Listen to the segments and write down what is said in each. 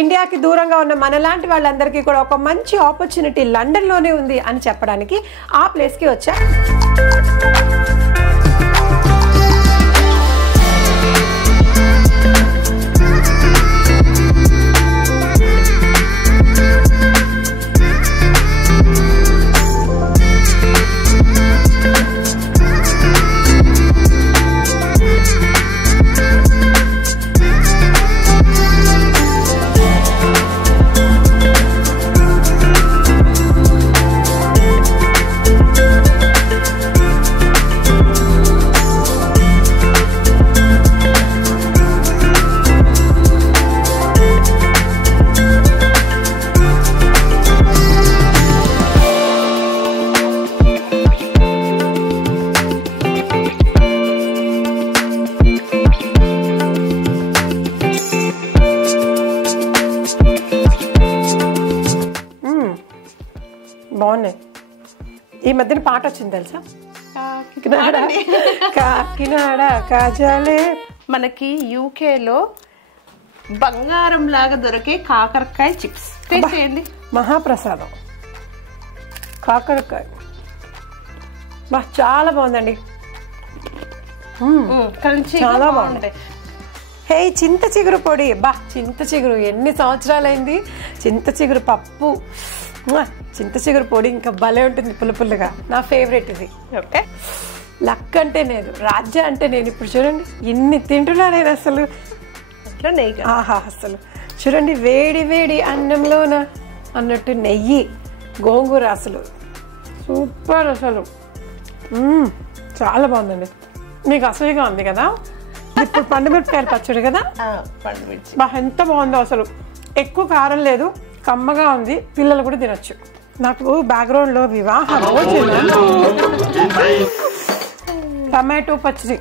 ఇండియాకి దూరంగా ఉన్న మనలాంటి వాళ్ళందరికీ కూడా ఒక మంచి ఆపర్చునిటీ లండన్లోనే ఉంది అని చెప్పడానికి ఆ ప్లేస్కి వచ్చా. బాగున్నాయి. ఈ మధ్యన పాట వచ్చింది తెలుసా, కాకినాడ కాజాలే. మనకి యూకేలో బంగారం లాగా దొరికే కాకరకాయ చిప్స్ టేస్ట్ చేయండి. మహాప్రసాదం కాకరకాయ బా చాలా బాగుందండి. చాలా బాగుంటాయి. హే చింత చిగురు పొడి, బా చింత చిగురు ఎన్ని సంవత్సరాలైంది. చింత చిగురు పప్పు, చింత చిగురు పొడి ఇంకా భలే ఉంటుంది పుల్ల పుల్లగా. నా ఫేవరెట్ ఇది. ఓకే, లక్ అంటే నేను, రాజ్య అంటే నేను. ఇప్పుడు చూడండి ఇన్ని తింటున్నా నేను అసలు. ఆహా, అసలు చూడండి వేడి వేడి అన్నంలోన అన్నట్టు నెయ్యి, గోంగూర, అసలు సూపర్. అసలు చాలా బాగుందండి. మీకు అసలుగా ఉంది కదా. ఇప్పుడు పండుమిరపకాయలు పచ్చడి కదా, బా ఎంత బాగుందో అసలు. ఎక్కువ కారం లేదు, కమ్మగా ఉంది, పిల్లలు కూడా తినొచ్చు. నాకు బ్యాక్గ్రౌండ్ లో వివాహం, టమాటో పచ్చడి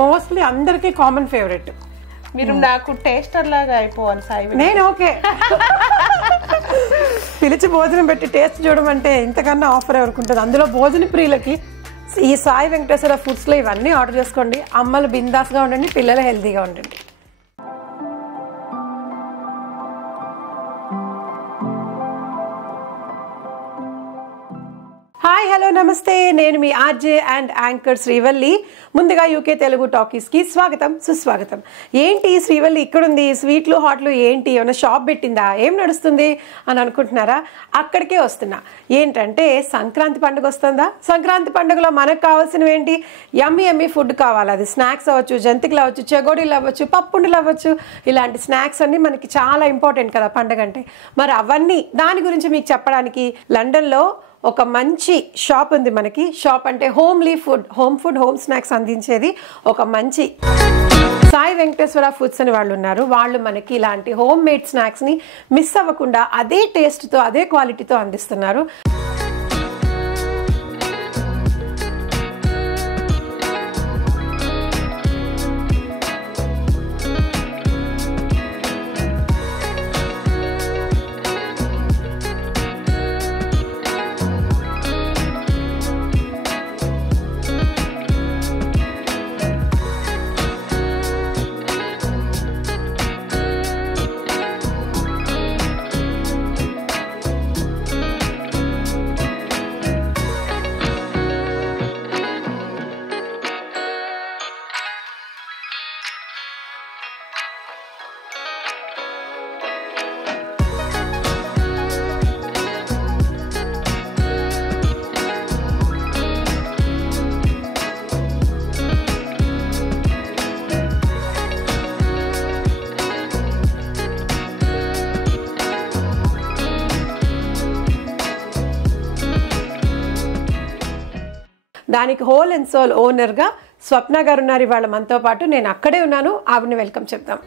మోస్ట్లీ అందరికీ కామన్ ఫేవరెట్. మీరు నాకు టేస్టర్ లాగా అయిపోవాలి సాయి. నేను ఓకే, పిలిచి భోజనం పెట్టి టేస్ట్ చూడమంటే ఇంతకన్నా ఆఫర్ ఎవరికి ఉంటుంది. అందులో భోజన ప్రియులకి ఈ సాయి వెంకటేశ్వర ఫుడ్స్లో ఇవన్నీ ఆర్డర్ చేసుకోండి. అమ్మలు బిందాస్గా ఉండండి, పిల్లలు హెల్తీగా ఉండండి. హాయ్, హలో, నమస్తే. నేను మీ ఆర్జే అండ్ యాంకర్ శ్రీవల్లి. ముందుగా యూకే తెలుగు టాకీస్కి స్వాగతం, సుస్వాగతం. ఏంటి శ్రీవల్లి ఇక్కడుంది, స్వీట్లు హాట్లు ఏంటి, ఏమైనా షాప్ పెట్టిందా, ఏం నడుస్తుంది అని అనుకుంటున్నారా? అక్కడికే వస్తున్నా. ఏంటంటే సంక్రాంతి పండుగ వస్తుందా. సంక్రాంతి పండుగలో మనకు కావాల్సినవి ఏంటి? యమ్మీ యమ్మీ ఫుడ్ కావాలి. అది స్నాక్స్ అవ్వచ్చు, జంతికలు అవ్వచ్చు, చెగోడీలు అవ్వచ్చు, పప్పుండలు అవ్వచ్చు. ఇలాంటి స్నాక్స్ అన్నీ మనకి చాలా ఇంపార్టెంట్ కదా పండుగ అంటే. మరి అవన్నీ దాని గురించి మీకు చెప్పడానికి లండన్లో ఒక మంచి షాప్ ఉంది మనకి. షాప్ అంటే హోమ్లీ ఫుడ్, హోమ్ స్నాక్స్ అందించేది ఒక మంచి సాయి వెంకటేశ్వర ఫుడ్స్ అని వాళ్ళు ఉన్నారు. వాళ్ళు మనకి ఇలాంటి హోమ్ మేడ్ స్నాక్స్ని మిస్ అవ్వకుండా అదే టేస్ట్తో అదే క్వాలిటీతో అందిస్తున్నారు. దానికి హోల్ అండ్ సోల్ ఓనర్గా స్వప్న గారు ఉన్నారు ఇవాళ మనతో పాటు. నేను అక్కడే ఉన్నాను, ఆవిడని వెల్కమ్ చెప్తాం.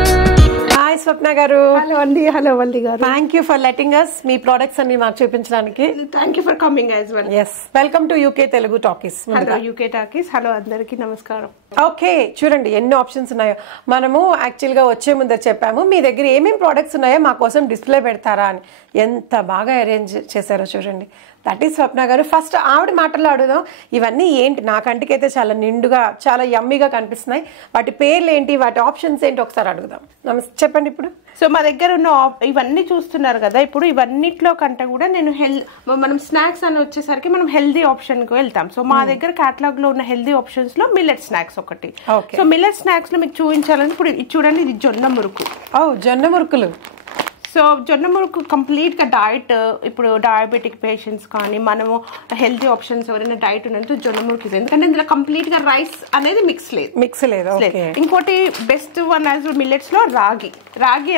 హాయ్ స్వప్న గారు. హలో అండి. Hello Valli garu. Thank you for letting us మీ ప్రొడక్ట్స్ అన్ని మాకు చూపించడానికి. Thank you for coming as well. Yes, welcome to UK Telugu talkies. Hello UK talkies. Hello అందరికీ నమస్కారం. ఓకే, చూడండి ఎన్ని ఆప్షన్స్ ఉన్నాయో. మనము యాక్చువల్గా వచ్చే ముందు చెప్పాము మీ దగ్గర ఏమేమి ప్రోడక్ట్స్ ఉన్నాయో మా కోసం డిస్ప్లే పెడతారా అని. ఎంత బాగా అరేంజ్ చేశారో చూడండి. దట్ ఈస్ స్వప్న గారు. ఫస్ట్ ఆవిడ మాటల్లో అడుగుదాం, ఇవన్నీ ఏంటి? నా కంటికైతే చాలా నిండుగా చాలా యమ్మీగా కనిపిస్తున్నాయి. వాటి పేర్లు ఏంటి, వాటి ఆప్షన్స్ ఏంటి ఒకసారి అడుగుదాం. నమస్తే, చెప్పండి. ఇప్పుడు సో మా దగ్గర ఉన్న ఇవన్నీ చూస్తున్నారు కదా, ఇప్పుడు ఇవన్నిట్లో కంటే కూడా నేను మనం స్నాక్స్ అని వచ్చేసరికి మనం హెల్దీ ఆప్షన్ కి వెళ్తాం. సో మా దగ్గర కేటలాగ్ లో ఉన్న హెల్దీ ఆప్షన్స్ లో మిల్లెట్ స్నాక్స్ ఒకటి. సో మిల్లెట్ స్నాక్స్ లో మీకు చూపించాలని ఇప్పుడు చూడండి, ఇది జొన్న మురుకు. జొన్న మురుకులు. సో జొన్న మురుకు కంప్లీట్ గా డైట్, ఇప్పుడు డయాబెటిక్ పేషెంట్స్ కానీ మనము హెల్తీ ఆప్షన్స్ ఎవరైనా డైట్ ఉన్నట్టు జొన్న మురుకు ఇది, ఎందుకంటే ఇందులో కంప్లీట్ గా రైస్ అనేది మిక్స్ లేదు. ఇంకోటి బెస్ట్ వన్ యాజ్ మిల్లెట్స్ లో రాగి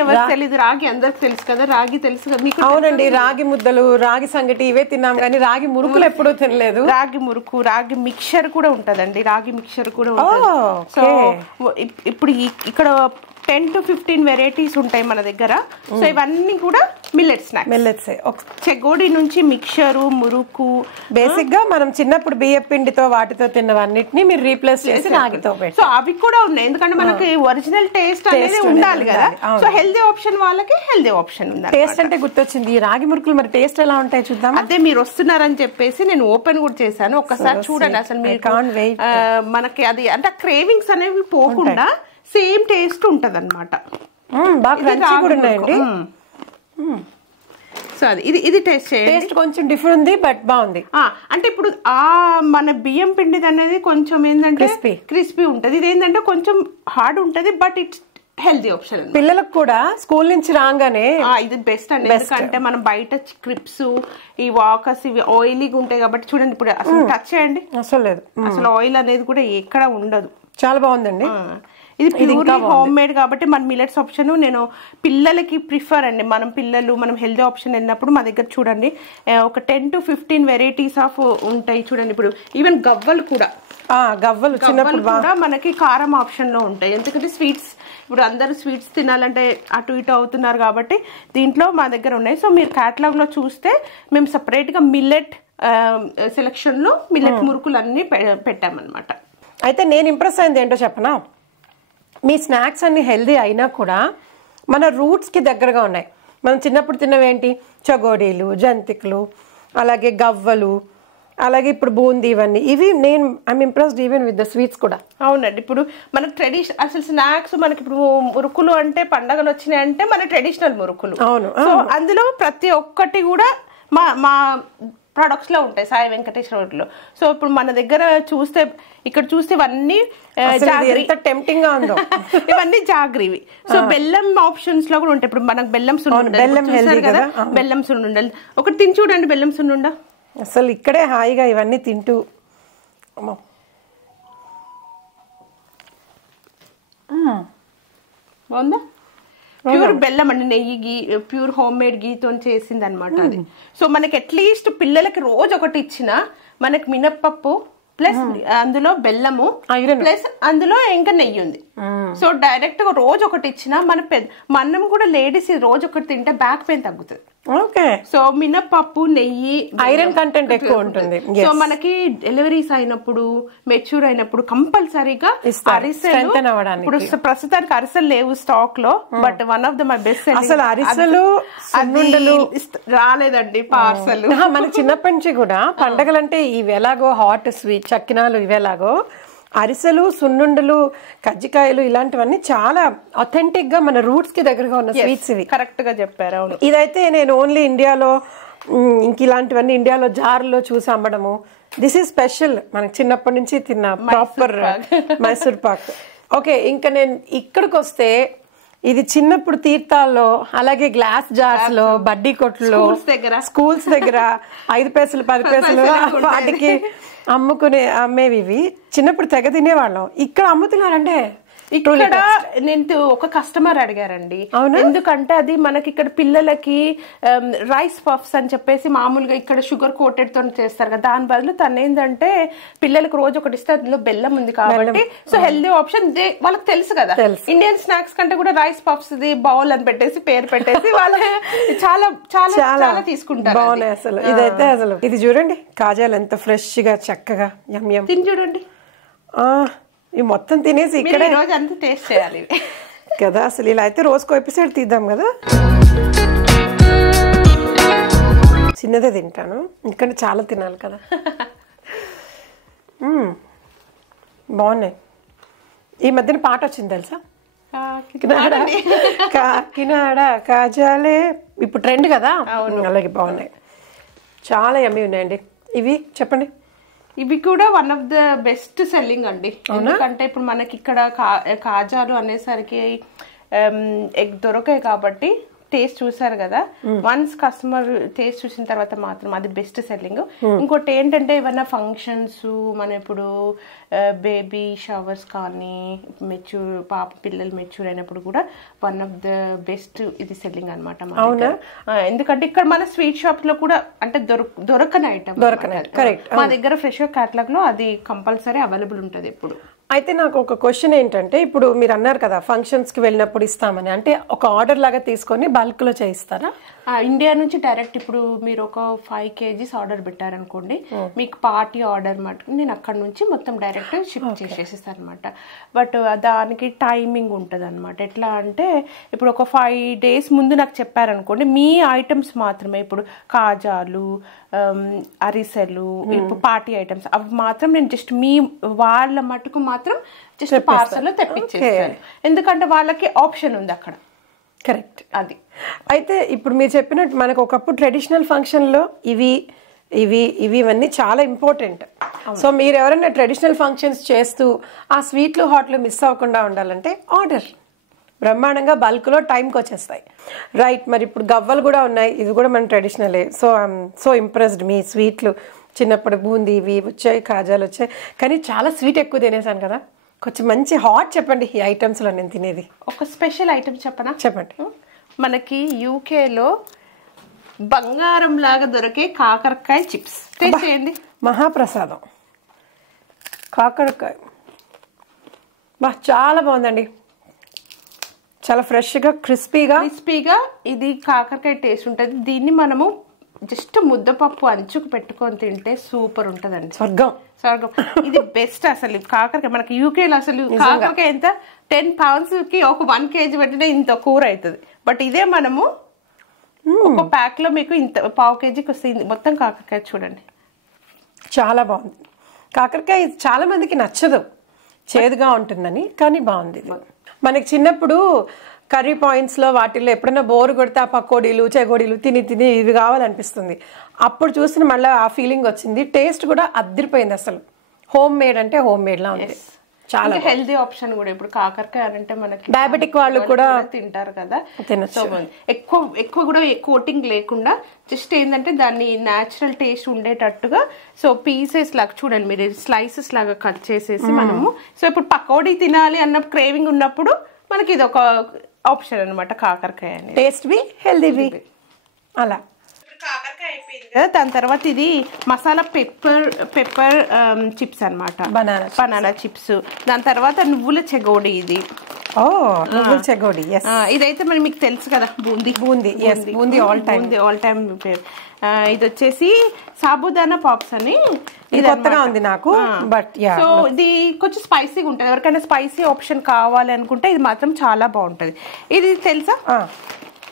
ఎవరికి తెలియదు, రాగి అందరికి తెలుసు కదా, రాగి తెలుసు కదా మీకు? అవునండి, రాగి ముద్దలు, రాగి సంగటి ఇవే తిన్నాం కానీ రాగి మురుకులు ఎప్పుడూ తినలేదు. రాగి మురుకు, రాగి మిక్చర్ కూడా ఉంటదండి, రాగి మిక్చర్ కూడా ఉంటుంది. సో ఇప్పుడు ఇక్కడ 10 to 15 వెరైటీస్ ఉంటాయి మన దగ్గర. సో ఇవన్నీ కూడా మిల్లెట్ స్నాక్స్. చెగోడి నుంచి మిక్చరు, మురుకు, బేసిక్ గా మనం చిన్నప్పుడు బియ్యం పిండితో వాటితో తిన్నవన్నిటిని మీరు రీప్లేస్ చేసి రాగితో పెట్టి. సో అవి కూడా ఉన్నాయి, ఎందుకంటే మనకి ఒరిజినల్ టేస్ట్ అనేది ఉండాలి కదా. సో హెల్దీ ఆప్షన్ వాళ్ళకి హెల్దీ ఆప్షన్ ఉండాలి. టేస్ట్ అంటే గుర్తొచ్చింది, ఈ రాగి మురుకులు మరి టేస్ట్ ఎలా ఉంటాయి చూద్దాం. అదే మీరు వస్తున్నారని చెప్పేసి నేను ఓపెన్ కూడా చేశాను, ఒక్కసారి చూడండి. అసలు మీరు మనకి అది అంటే క్రేవింగ్స్ అనేవి పోకుండా సేమ్ టేస్ట్ ఉంటది అనమాట. సో ఇది టేస్ట్ చేయండి. టేస్ట్ కొంచెం డిఫరెంట్ ఉంది, బట్ బాగుంది. అంటే ఇప్పుడు మన బియ్యం పిండిది అనేది కొంచెం ఏంటంటే క్రిస్పీ ఉంటది, ఇది ఏంటంటే కొంచెం హార్డ్ ఉంటది, బట్ ఇట్స్ హెల్దీ ఆప్షన్. పిల్లలకు కూడా స్కూల్ నుంచి రాగానే ఇది బెస్ట్ అండి, ఎందుకంటే మనం బయట క్రిప్స్, ఈ వాకర్స్ ఇవి ఆయిలీగా ఉంటాయి కాబట్టి. చూడండి ఇప్పుడు అసలు టచ్ చేయండి, అసలు ఆయిల్ అనేది కూడా ఎక్కడ ఉండదు. చాలా బాగుందండి. ఇది ప్యూర్లీ హోమ్ మేడ్ కాబట్టి మన మిల్లెట్స్ ఆప్షన్ నేను పిల్లలకి ప్రిఫర్ అండి. మనం హెల్దీ ఆప్షన్ వెళ్ళినప్పుడు మా దగ్గర చూడండి ఒక 10 to 15 వెరైటీస్ ఆఫ్ ఉంటాయి. చూడండి ఇప్పుడు ఈవెన్ గవ్వలు కూడా కూడా మనకి కారం ఆప్షన్ లో ఉంటాయి, ఎందుకంటే స్వీట్స్ ఇప్పుడు అందరూ స్వీట్స్ తినాలంటే అటు ఇటు అవుతున్నారు కాబట్టి దీంట్లో మా దగ్గర ఉన్నాయి. సో మీరు కేటలాగ్ లో చూస్తే మేము సపరేట్ గా మిల్లెట్ సెలెక్షన్ లో మిల్లెట్ మురుకులు అన్ని పెట్టామన్నమాట. అయితే నేను ఇంప్రెస్ అయింది ఏంటో చెప్పనా, మీ స్నాక్స్ అన్ని హెల్దీ అయినా కూడా మన రూట్స్కి దగ్గరగా ఉన్నాయి. మనం చిన్నప్పుడు తిన్నవేంటి, చగోడీలు, జంతికలు, అలాగే గవ్వలు, అలాగే ఇప్పుడు బూందీ, ఇవన్నీ ఇవి నేను I'm impressed even with the sweets కూడా. అవునండి, ఇప్పుడు మన ట్రెడిషన్ అసలు స్నాక్స్ మనకి ఇప్పుడు మురుకులు అంటే పండగలు వచ్చినాయి అంటే మన ట్రెడిషనల్ మురుకులు. అవును, సో అందులో ప్రతి ఒక్కటి కూడా మా ప్రొడక్ట్స్ లో ఉంటాయి సాయి వెంకటేశ్వర రోడ్లో. సో ఇప్పుడు మన దగ్గర ఇక్కడ చూస్తే ఇవన్నీ టెంప్టింగ్ గా ఉందో ఇవన్నీ జాగ్రీవి. సో బెల్లం ఆప్షన్స్ లో కూడా ఉంటాయి. ఇప్పుడు మనకు బెల్లం సున్నుండ కదా, బెల్లం సున్నుండలు ఒకటి తిని చూడండి, బెల్లం సున్నుండ అసలు ఇక్కడే హాయిగా ఇవన్నీ తింటూ. బాగుందా? ప్యూర్ బెల్లం అండి, నెయ్యి, గీ, ప్యూర్ హోమ్ మేడ్ గీతో చేసింది అనమాట అది. సో మనకి అట్లీస్ట్ పిల్లలకి రోజు ఒకటి ఇచ్చినా మనకి మినప్పప్పు ప్లస్ అందులో బెల్లము ప్లస్ అందులో ఇంకా నెయ్యి ఉంది. సో డైరెక్ట్ గా రోజు ఒకటి ఇచ్చినా మనం కూడా లేడీస్ రోజు ఒకటి తింటే బ్యాక్ పెయిన్ తగ్గుతుంది. ఓకే, సో మినప్పప్పు, నెయ్యి, ఐరన్ కంటెంట్ ఎక్కువ ఉంటుంది. సో మనకి డెలివరీస్ అయినప్పుడు, మెచ్యూర్ అయినప్పుడు కంపల్సరీగా అరిసెలు, ఇప్పుడు ప్రస్తుతానికి అరిసెలు లేవు స్టాక్ లో, but one of the my best. అసలు అరిసెలు రాలేదండి పార్సల్. మనకి చిన్నప్పటి నుంచి కూడా పండగలంటే ఇవి ఎలాగో హాట్ స్వీట్ చక్కినాలు, ఇవేలాగో అరిసెలు, సున్నుండలు, కజ్జికాయలు ఇలాంటివన్నీ చాలా అథెంటిక్ గా మన రూట్స్ కి దగ్గరగా ఉన్న స్వీట్స్. ఇవి కరెక్ట్ గా చెప్పారు. అవును, ఇదైతే నేను ఓన్లీ ఇండియాలో, ఇంక ఇలాంటివన్నీ ఇండియాలో జార్లో చూసి అమ్మడము. దిస్ ఈజ్ స్పెషల్, మనకి చిన్నప్పటి నుంచి తిన్న ప్రాపర్ మైసూర్ పాక్. ఓకే, ఇంకా నేను ఇక్కడికి వస్తే ఇది చిన్నప్పుడు తీర్థాల్లో, అలాగే గ్లాస్ జార్స్ లో, బడ్డీ కొట్లో, స్కూల్స్ దగ్గర 5 పైసలు 10 పైసలు వాటికి అమ్మేవి. ఇవి చిన్నప్పుడు తెగ తినేవాళ్ళం. ఇక్కడ అమ్ముతున్నారంటే ఇక్కడ నేను ఒక కస్టమర్ అడిగారండి, ఎందుకంటే అది మనకి ఇక్కడ పిల్లలకి రైస్ పఫ్స్ అని చెప్పేసి మామూలుగా ఇక్కడ షుగర్ కోటెడ్ తో చేస్తారు కదా, దాని బదులు తను ఏంటంటే పిల్లలకు రోజు ఒకటి ఇస్తే అందులో బెల్లం ఉంది కాబట్టి సో హెల్దీ ఆప్షన్ వాళ్ళకి తెలుసు కదా. ఇండియన్ స్నాక్స్ కంటే కూడా రైస్ పఫ్స్ ది బౌల్ అని పెట్టేసి పేరు పెట్టేసి వాళ్ళు చాలా చాలా చాలా తీసుకుంటారు. బాగున్నాయి అసలు. ఇదైతే అసలు ఇది చూడండి, కాజాలు ఎంత ఫ్రెష్ గా చక్కగా యమ్ తిని చూడండి. ఇవి మొత్తం తినేసి ఇక్కడ రోజు అంతా టేస్ట్ చేయాలి కదా. అసలు ఇలా అయితే రోజుకో ఎపిసోడ్ తీద్దాం కదా. చిన్నదే తింటాను, ఎందుకంటే చాలా తినాలి కదా. బాగున్నాయి. ఈ మధ్యన పాట వచ్చింది తెలుసా, కాకినాడ కాజాలే ఇప్పుడు ట్రెండ్ కదా, అలాగే బాగున్నాయి, చాలా యమ్మీ ఉన్నాయండి. ఇవి చెప్పండి. ఇవి కూడా one of the best selling అండి. ఎందుకంటే ఇప్పుడు మనకి ఇక్కడ కాజాలు అనేసరికి ఎగ్ దొరకాయి కాబట్టి టేస్ట్ చూసారు కదా, వన్స్ కస్టమర్ టేస్ట్ చూసిన తర్వాత మాత్రం అది బెస్ట్ సెల్లింగ్. ఇంకోటి ఏంటంటే ఏమన్నా ఫంక్షన్స్, మన ఇప్పుడు బేబీ షవర్స్ కానీ పాప పిల్లలు మెచ్యూర్ అయినప్పుడు కూడా వన్ ఆఫ్ ద బెస్ట్ ఇది సెల్లింగ్ అనమాట. ఎందుకంటే ఇక్కడ మన స్వీట్ షాప్స్ లో కూడా అంటే దొరకని ఐటమ్, మా దగ్గర ఫ్రెష్ క్యాటలాగ్ లో అది కంపల్సరీ అవైలబుల్ ఉంటుంది ఎప్పుడు. అయితే నాకు ఒక క్వశ్చన్ ఏంటంటే, ఇప్పుడు మీరు అన్నారు కదా ఫంక్షన్స్ కి వెళ్ళినప్పుడు ఇస్తామని, అంటే ఒక ఆర్డర్ లాగా తీసుకొని బల్క్ లో చేయిస్తారా? ఇండియా నుంచి డైరెక్ట్ ఇప్పుడు మీరు ఒక 5 kgs ఆర్డర్ పెట్టారనుకోండి, మీకు పార్టీ ఆర్డర్ మటుకు నేను అక్కడ నుంచి మొత్తం డైరెక్ట్ షిప్ చేసేస్తాను అనమాట. బట్ దానికి టైమింగ్ ఉంటుంది అనమాట. ఎట్లా అంటే ఇప్పుడు ఒక 5 days ముందు నాకు చెప్పారనుకోండి, మీ ఐటమ్స్ మాత్రమే, ఇప్పుడు కాజాలు, అరిసెలు, ఇప్పుడు పార్టీ ఐటమ్స్ అవి మాత్రం నేను జస్ట్ మీ వాళ్ళ మటుకు మాత్రం జస్ట్ పార్సల్ లో తెప్పించేస్తాను. ఎందుకంటే వాళ్ళకి ఆప్షన్ ఉంది అక్కడ. కరెక్ట్. అది అయితే ఇప్పుడు మీరు చెప్పినట్టు మనకు ఒకప్పుడు ట్రెడిషనల్ ఫంక్షన్లో ఇవి ఇవి ఇవి ఇవన్నీ చాలా ఇంపార్టెంట్. సో మీరు ఎవరైనా ట్రెడిషనల్ ఫంక్షన్స్ చేస్తూ ఆ స్వీట్లు హాట్లు మిస్ అవ్వకుండా ఉండాలంటే ఆర్డర్ బ్రహ్మాండంగా బల్క్లో టైంకి వచ్చేస్తాయి. రైట్. మరి ఇప్పుడు గవ్వలు కూడా ఉన్నాయి, ఇవి కూడా మన ట్రెడిషనలే. So I'm so impressed. మీ స్వీట్లు చిన్నప్పుడు బూందీ ఇవి వచ్చాయి, కాజాలు వచ్చాయి, కానీ చాలా స్వీట్ ఎక్కువ తినేసాను కదా. కొంచెం మంచి హాట్ చెప్పండి ఈ ఐటమ్స్లో నేను తినేది. ఒక స్పెషల్ ఐటమ్ చెప్పనా? చెప్పండి. మనకి యూకేలో బంగారం లాగా దొరికే కాకరకాయ చిప్స్ టేస్ట్ చేయండి. మహాప్రసాదం. కాకరకాయ చాలా బాగుందండి, చాలా ఫ్రెష్గా క్రిస్పీగా ఇది కాకరకాయ టేస్ట్ ఉంటుంది. దీన్ని మనము జస్ట్ ముద్దపప్పు అంచుకు పెట్టుకొని తింటే సూపర్ ఉంటదండి. స్వర్గం. ఇది బెస్ట్ అసలు. కాకరకాయ మనకి యూకేలో అసలు కాకరకాయ ఎంత 10 pounds కి ఒక 1 kg పెట్టినా ఇంత కూర అవుతుంది. బట్ ఇదే మనము ఒక ప్యాక్ లో మీకు ఇంత 1/2 kgకి వస్తుంది మొత్తం కాకరకాయ. చూడండి చాలా బాగుంది. కాకరకాయ చాలా మందికి నచ్చదు, చేదుగా ఉంటుందని, కానీ బాగుంది. మనకి చిన్నప్పుడు కర్రీ పాయింట్స్లో వాటిల్లో ఎప్పుడైనా బోరు కొడితే ఆ పకోడీలు చెగోడీలు తిని తిని ఇవి కావాలనిపిస్తుంది. అప్పుడు చూసిన మళ్ళీ ఆ ఫీలింగ్ వచ్చింది. టేస్ట్ కూడా అద్దరిపోయింది అసలు. హోమ్ మేడ్ అంటే హోమ్ మేడ్ లా ఉంది. చాలా హెల్దీ ఆప్షన్ కూడా. ఇప్పుడు కాకరకాయ అంటే మనకి డయాబెటిక్ వాళ్ళు కూడా తింటారు కదా, ఎక్కువ కూడా కోటింగ్ లేకుండా జస్ట్ ఏంటంటే దాన్ని న్యాచురల్ టేస్ట్ ఉండేటట్టుగా సో పీసెస్ లాగా చూడండి మీరు, స్లైసెస్ లాగా కట్ చేసేసి మనము సో ఇప్పుడు పకోడీ తినాలి అన్న క్రేవింగ్ ఉన్నప్పుడు మనకి ఇది ఒక ఆప్షన్ అనమాట కాకరకాయ. టేస్ట్ బి హెల్దీ బి అలా. కాకరకాయ అయిపోయింది కదా, దాని తర్వాత ఇది మసాలా పెప్పర్ చిప్స్ అనమాట, బనానా చిప్స్. దాని తర్వాత నువ్వుల చెగోడి. ఇది నువ్వుల చెగోడి ఇదైతే మరి మీకు తెలుసు కదా, బూందీ ఆల్ టైమ్ ఇది వచ్చేసి సాబుదానా పాప్స్ అని. ఇది కొత్తగా ఉంది నాకు, బట్ సో ఇది కొంచెం స్పైసీగా ఉంటుంది. ఎవరికైనా స్పైసీ ఆప్షన్ కావాలి అనుకుంటే ఇది మాత్రం చాలా బాగుంటది. ఇది తెలుసా,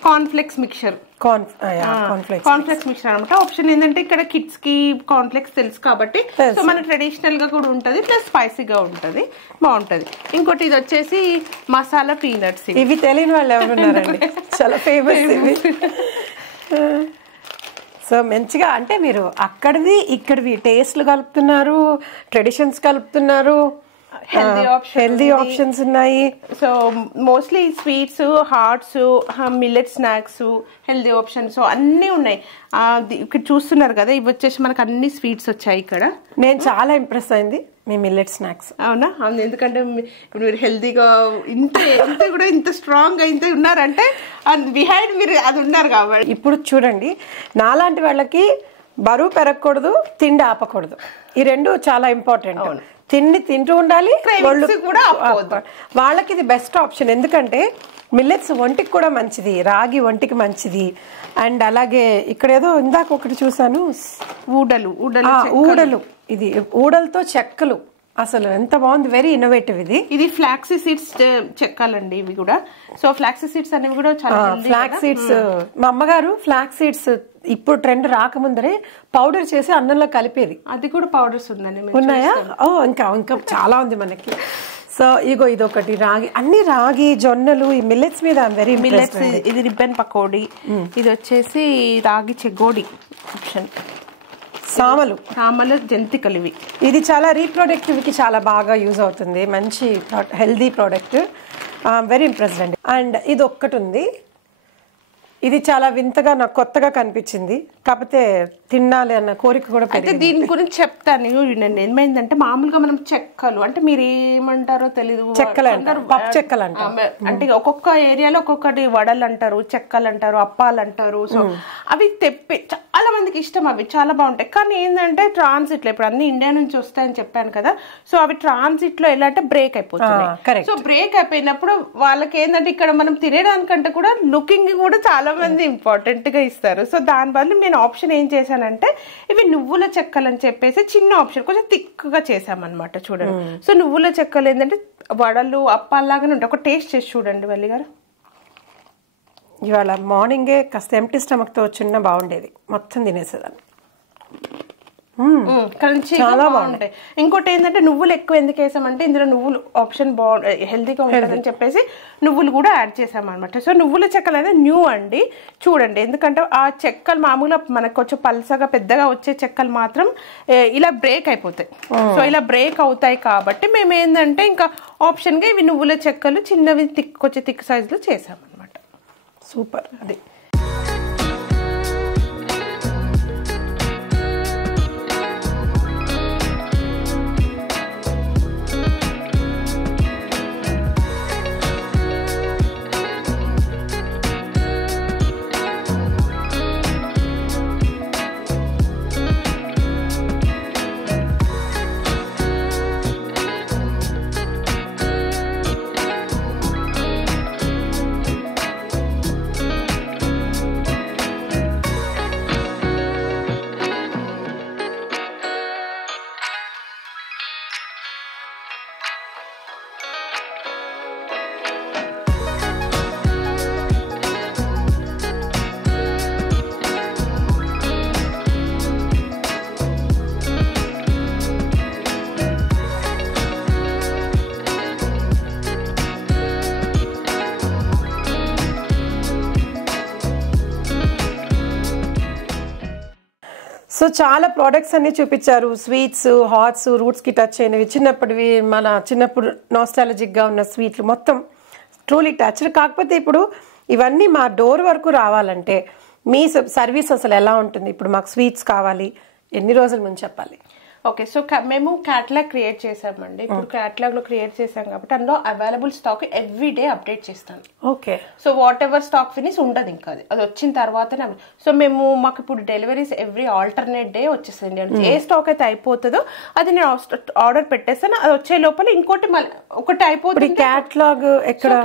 కార్న్ఫ్లెక్స్ మిక్చర్. కార్న్ఫ్లెక్స్ మిక్చర్ అనమాట. ఆప్షన్ ఏంటంటే ఇక్కడ కిడ్స్ కి కార్న్ఫ్లెక్స్ తెలుసు కాబట్టి సో మన ట్రెడిషనల్ గా కూడా ఉంటది, ప్లస్ స్పైసీగా ఉంటది, బాగుంటది. ఇంకోటి ఇది వచ్చేసి మసాలా పీనట్స్. ఇవి తెలియని వాళ్ళు ఎవరున్నారండి, చాలా ఫేమస్ ఇవి. సో మంచిగా అంటే మీరు అక్కడివి ఇక్కడివి టేస్ట్లు కలుపుతున్నారు, ట్రెడిషన్స్ కలుపుతున్నారు, హెల్దీ ఆప్షన్స్ ఉన్నాయి. So mostly sweets, hots, millet snacks, healthy options అన్నీ ఉన్నాయి. ఇక్కడ చూస్తున్నారు కదా, ఇవి వచ్చేసి మనకు అన్ని స్వీట్స్ వచ్చాయి ఇక్కడ. నేను చాలా ఇంప్రెస్ అయింది మీ మిల్లెట్ స్నాక్స్. అవునా? ఎందుకంటే ఇప్పుడు మీరు హెల్దీగా ఇంత కూడా ఇంత స్ట్రాంగ్ గా ఇంత ఉన్నారంటే బిహైండ్ మీరు అది ఉన్నారు కాబట్టి. ఇప్పుడు చూడండి, నాలాంటి వాళ్ళకి బరువు పెరగకూడదు, తిండి ఆపకూడదు, ఈ రెండు చాలా ఇంపార్టెంట్. తిండి తింటూ ఉండాలి, వాళ్ళకి ఇది బెస్ట్ ఆప్షన్. ఎందుకంటే మిల్లెట్స్ ఒంటికి కూడా మంచిది, రాగి ఒంటికి మంచిది. అండ్ అలాగే ఇక్కడ ఏదో ఇందాక ఒకటి చూసాను, ఊడలు. ఇది ఊడలతో చెక్కలు, అసలు ఎంత బాగుంది, వెరీ ఇన్నోవేటివ్. ఇది ఫ్లాక్సీ సీడ్స్ చెక్కాలండి ఇవి కూడా. సో ఫ్లాక్సీ సీడ్స్ అనేవి కూడా చాలా ఫ్లాక్స్ సీడ్స్. మా అమ్మగారు ఫ్లాక్స్ సీడ్స్ ఇప్పుడు ట్రెండ్ రాకముందరే పౌడర్ చేసి అన్నంలో కలిపేది. అది కూడా పౌడర్స్ ఉందండి, ఉన్నాయా? ఇంకా చాలా ఉంది మనకి. సో ఇగో ఇది ఒకటి రాగి, అన్ని రాగి జొన్నలు ఈ మిల్లెట్స్ మీద వెరీ మిల్లెట్స్. ఇది రిబ్బన్ పకోడీ, ఇది వచ్చేసి రాగి చెగోడి ఆప్షన్, సామలు జంతికలు ఇవి. ఇది చాలా రీప్రొడక్టివ్కి చాలా బాగా యూజ్ అవుతుంది, మంచి హెల్దీ ప్రోడక్ట్. వెరీ ఇంప్రెస్డ్ అండి. అండ్ ఇది ఒక్కటి ఉంది, ఇది చాలా వింతగా నాకు కొత్తగా కనిపించింది, కాకపోతే తినాలి అన్న కోరిక కూడా. అయితే దీని గురించి చెప్తాను. ఏమైందంటే మామూలుగా మనం చెక్కలు అంటే మీరు ఏమంటారో తెలీదు, చెక్కలు అంటారు, పప్పు చెక్కలు అంటారు. అంటే ఒక్కొక్క ఏరియాలో ఒక్కొక్కటి వడలు అంటారు, చెక్కలు అంటారు, అప్పాలు అంటారు. సో అవి తెప్పి చాలా మందికి ఇష్టం, అవి చాలా బాగుంటాయి. కానీ ఏంటంటే ట్రాన్సిట్ లో ఇప్పుడు అన్ని ఇండియా నుంచి వస్తాయని చెప్పాను కదా, సో అవి ట్రాన్సిట్ లో ఎలా అంటే బ్రేక్ అయిపోతున్నాయి. సో బ్రేక్ అయిపోయినప్పుడు వాళ్ళకి ఏంటంటే ఇక్కడ మనం తినేదానికంటే కూడా లుకింగ్ కూడా చాలా మంది ఇంపార్టెంట్ గా ఇస్తారు. సో దాని బదులు నేను ఆప్షన్ ఏం చేశానంటే ఇవి నువ్వుల చెక్కలు అని చెప్పేసి చిన్న ఆప్షన్ కొంచెం థిక్గా చేసామన్నమాట. చూడండి, సో నువ్వుల చెక్కలు ఏంటంటే వడలు అప్పాలాగానే ఉంటాయి. ఒక టేస్ట్ చేసి చూడండి వల్లి గారు. ఇవాళ మార్నింగే కాస్త ఎంప్టీ స్టమక్ తో వచ్చిన బాగుండేది, మొత్తం తినేసేదాన్ని. చాలా బాగుంటాయి. ఇంకోటి ఏంటంటే నువ్వులు ఎక్కువ ఎందుకు వేసామంటే ఇందులో నువ్వులు ఆప్షన్ హెల్తీగా ఉంటుందని చెప్పేసి నువ్వులు కూడా యాడ్ చేసామన్నమాట. సో నువ్వుల చెక్కలు అనేది న్యూ అండి. చూడండి, ఎందుకంటే ఆ చెక్కలు మామూలుగా మనకు కొంచెం పల్సగా పెద్దగా వచ్చే చెక్కలు మాత్రం ఇలా బ్రేక్ అయిపోతాయి. సో ఇలా బ్రేక్ అవుతాయి కాబట్టి మేము ఏంటంటే ఇంకా ఆప్షన్ గా ఇవి నువ్వుల చెక్కలు చిన్నవి కొంచెం థిక్ సైజ్ లో చేసామన్నమాట. సూపర్. అది సో చాలా ప్రోడక్ట్స్ అన్ని చూపించారు, స్వీట్స్, హాట్స్, రూట్స్ కి టచ్ అయినవి, చిన్నప్పటివి మన చిన్నప్పుడు నాస్టాలజిక్ గా ఉన్న స్వీట్లు మొత్తం ట్రూలీ టచ్డ్. కాకపోతే ఇప్పుడు ఇవన్నీ మా డోర్ వరకు రావాలంటే మీ సర్వీస్ అసలు ఎలా ఉంటుంది? ఇప్పుడు మాకు స్వీట్స్ కావాలి, ఎన్ని రోజుల ముందు చెప్పాలి? ఓకే, సో మేము క్యాటలాగ్ క్రియేట్ చేసామండి. ఇప్పుడు క్యాటలాగ్ లో క్రియేట్ చేసాం కాబట్టి అందులో available stock every day update చేస్తాను. Okay, so whatever stock finish ఉండదు ఇంకా, అది వచ్చిన తర్వాతనే. సో మాకు ఇప్పుడు డెలివరీస్ ఎవ్రీ ఆల్టర్నేట్ డే వచ్చేస్తుంది. ఏ స్టాక్ అయితే అయిపోతుందో అది నేను ఆర్డర్ పెట్టేస్తాను, అది వచ్చే లోపల ఇంకోటి ఒకటి అయిపోతుంది. క్యాటలాగ్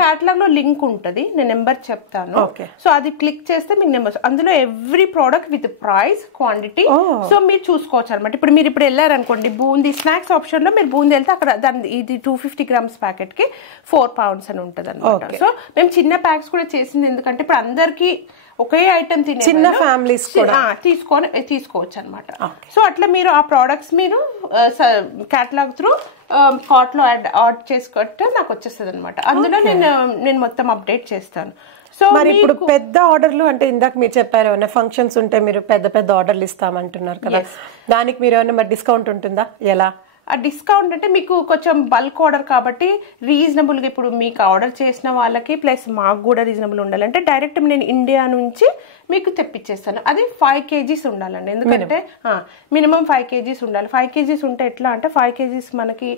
క్యాటలాగ్ లో లింక్ ఉంటుంది, నేను నెంబర్ చెప్తాను. సో అది క్లిక్ చేస్తే మీకు నెంబర్స్, అందులో every product with price, quantity, so మీరు చూసుకోవచ్చు అనమాట. ఇప్పుడు మీరు అనుకోండి బూందీ స్నాక్స్ ఆప్షన్ లో మీరు బూందీ వెళ్తే అక్కడ దాని ఇది 250 grams ప్యాకెట్ కి 4 pounds అని ఉంటుంది అనమాట. సో మేము చిన్న ప్యాక్స్ కూడా చేసింది ఎందుకంటే ఇప్పుడు అందరికి ఒకే ఐటమ్ తినే చిన్న ఫ్యామిలీస్ తీసుకోవచ్చు అనమాట. సో అట్లా మీరు ఆ ప్రోడక్ట్స్ మీరు క్యాటలాగ్ త్రూ కార్ట్ లో యాడ్ చేసుకుంటే నాకు వచ్చేస్తుంది అనమాట. అందులో నేను మొత్తం అప్డేట్ చేస్తాను. సో మరి ఇప్పుడు పెద్ద ఆర్డర్లు అంటే ఇందాక మీరు చెప్పారు ఏమైనా ఫంక్షన్స్ ఉంటే మీరు పెద్ద పెద్ద ఆర్డర్లు ఇస్తామంటున్నారు కదా, దానికి మీరు ఏమైనా మరి డిస్కౌంట్ ఉంటుందా? ఎలా ఆ డిస్కౌంట్ అంటే మీకు కొంచెం బల్క్ ఆర్డర్ కాబట్టి రీజనబుల్ గా ఇప్పుడు మీకు ఆర్డర్ చేసిన వాళ్ళకి ప్లస్ మాకు కూడా రీజనబుల్ ఉండాలంటే డైరెక్ట్ నేను ఇండియా నుంచి మీకు తెప్పించేస్తాను. అది 5 kgs ఉండాలండి, ఎందుకంటే మినిమం 5 kgs ఉండాలి. 5 kgs ఉంటే ఎట్లా అంటే 5 kgs మనకి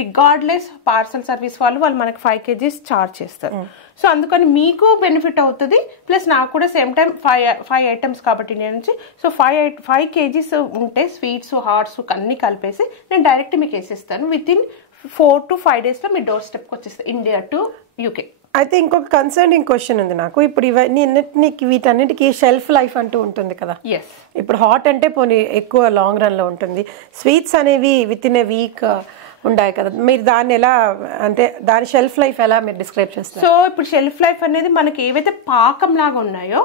రిగార్డ్లెస్ పార్సల్ సర్వీస్ వాళ్ళు మనకి 5 kgs చార్జ్ చేస్తారు. సో అందుకని మీకు బెనిఫిట్ అవుతుంది, ప్లస్ నాకు కూడా సేమ్ టైం 5 ఐటమ్స్ కాబట్టి ఇండియా నుంచి. సో 5 kgs ఉంటే స్వీట్స్, హాట్స్ అన్ని కలిపేసి నేను డైరెక్ట్ మీకు వేసేస్తాను. విత్ ఇన్ 4 to 5 days లో మీ డోర్ స్టెప్ కి వచ్చేస్తాయి, ఇండియా టు యూకే. అయితే ఇంకొక కన్సర్నింగ్ క్వశ్చన్ ఉంది నాకు. ఇప్పుడు వీటన్నిటికీ షెల్ఫ్ లైఫ్ అంటూ ఉంటుంది కదా. ఇప్పుడు హాట్ అంటే పోనీ ఎక్కువ లాంగ్ రన్ లో ఉంటుంది, స్వీట్స్ అనేవి విత్ ఇన్ ఏ వీక్ ఉండాయి కదా, మీరు దాన్ని ఎలా అంటే దాని షెల్ఫ్ లైఫ్ ఎలా మీరు డిస్క్రైబ్ చేస్తారు? సో ఇప్పుడు షెల్ఫ్ లైఫ్ అనేది మనకి ఏవైతే పాకం లాగా ఉన్నాయో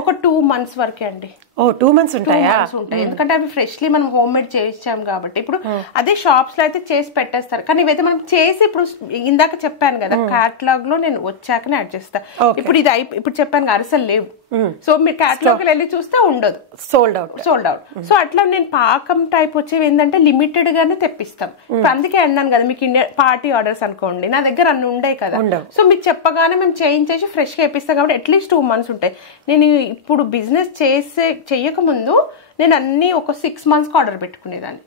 ఒక 2 months వరకే అండి. 2 months ఉంటాయా? ఉంటాయి, ఎందుకంటే అవి ఫ్రెష్లీ మనం హోమ్ మేడ్ చేయించాం కాబట్టి. ఇప్పుడు అదే షాప్స్ లో అయితే చేసి పెట్టేస్తారు, కానీ ఇవైతే మనం చేసి ఇప్పుడు ఇందాక చెప్పాను కదా క్యాటలాగ్ లో నేను వచ్చాకనే యాడ్ చేస్తా. ఇప్పుడు ఇది ఇప్పుడు చెప్పాను అరిసెలు లేవు, సో మీరు క్యాటలాగ్ వెళ్ళి చూస్తే ఉండదు, సోల్డ్ అవుట్. సో అట్లా నేను పాకం టైప్ వచ్చేవి ఏంటంటే లిమిటెడ్ గానే తెప్పిస్తాం. ఇప్పుడు అందుకే అన్నాను కదా మీకు ఇండియా పార్టీ ఆర్డర్స్ అనుకోండి, నా దగ్గర అన్ని ఉండేవి కదా, సో మీకు చెప్పగానే మేము చేయించేసి ఫ్రెష్ గా ఇప్పిస్తాం కాబట్టి అట్లీస్ట్ 2 months ఉంటాయి. నేను ఇప్పుడు బిజినెస్ చెయ్యక ముందు నేను అన్ని ఒక 6 months కి ఆర్డర్ పెట్టుకునేదాన్ని.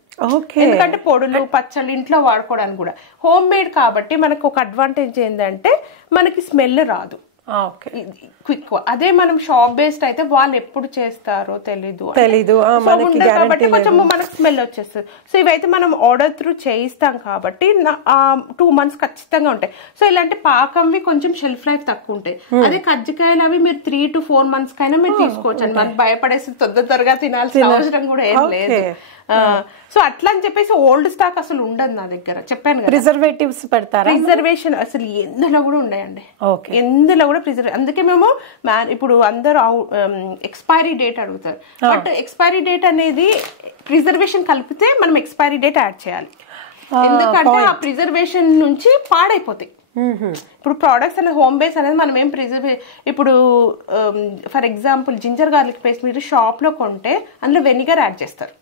ఎందుకంటే పొడులు పచ్చళ్ళు ఇంట్లో వాడుకోవడానికి కూడా హోమ్ మేడ్ కాబట్టి మనకు ఒక అడ్వాంటేజ్ ఏంటంటే మనకి స్మెల్ రాదు క్విక్. అదే మనం షాప్ బేస్డ్ అయితే వాళ్ళు ఎప్పుడు చేస్తారో తెలీదు కాబట్టి కొంచెం మనకు స్మెల్ వచ్చేస్తుంది. సో ఇవైతే మనం ఆర్డర్ త్రూ చేయిస్తాం కాబట్టి 2 months ఖచ్చితంగా ఉంటాయి. సో ఇలాంటి పాకంవి కొంచెం షెల్ఫ్ లైఫ్ తక్కువ ఉంటాయి. అదే కజ్జికాయలు అవి మీరు 3 to 4 months కైనా మీరు తీసుకోవచ్చు అండి. మనకు భయపడేసి త్వరగా తినాల్సిన అవసరం కూడా ఏం లేదు. సో అట్లా అని చెప్పేసి ఓల్డ్ స్టాక్ అసలు ఉండదు నా దగ్గర, చెప్పాను కదా. ప్రిజర్వేటివ్స్ పెడతారా? ప్రిజర్వేషన్ అసలు ఎందులో కూడా ఉన్నాయండి, ఎందులో కూడా ప్రిజర్వ్. అందుకే మేము ఇప్పుడు అందరూ ఎక్స్పైరీ డేట్ అడుగుతారు, బట్ ఎక్స్పైరీ డేట్ అనేది ప్రిజర్వేషన్ కలిపితే మనం ఎక్స్పైరీ డేట్ యాడ్ చేయాలి, ఎందుకంటే ఆ ప్రిజర్వేషన్ నుంచి పాడైపోతాయి. ఇప్పుడు ప్రోడక్ట్స్ అనేది హోమ్ బేస్ అనేది మనం ఏం ఇప్పుడు for example ginger garlic paste మీరు షాప్ లో కొంటే అందులో వెనిగర్ యాడ్ చేస్తారు.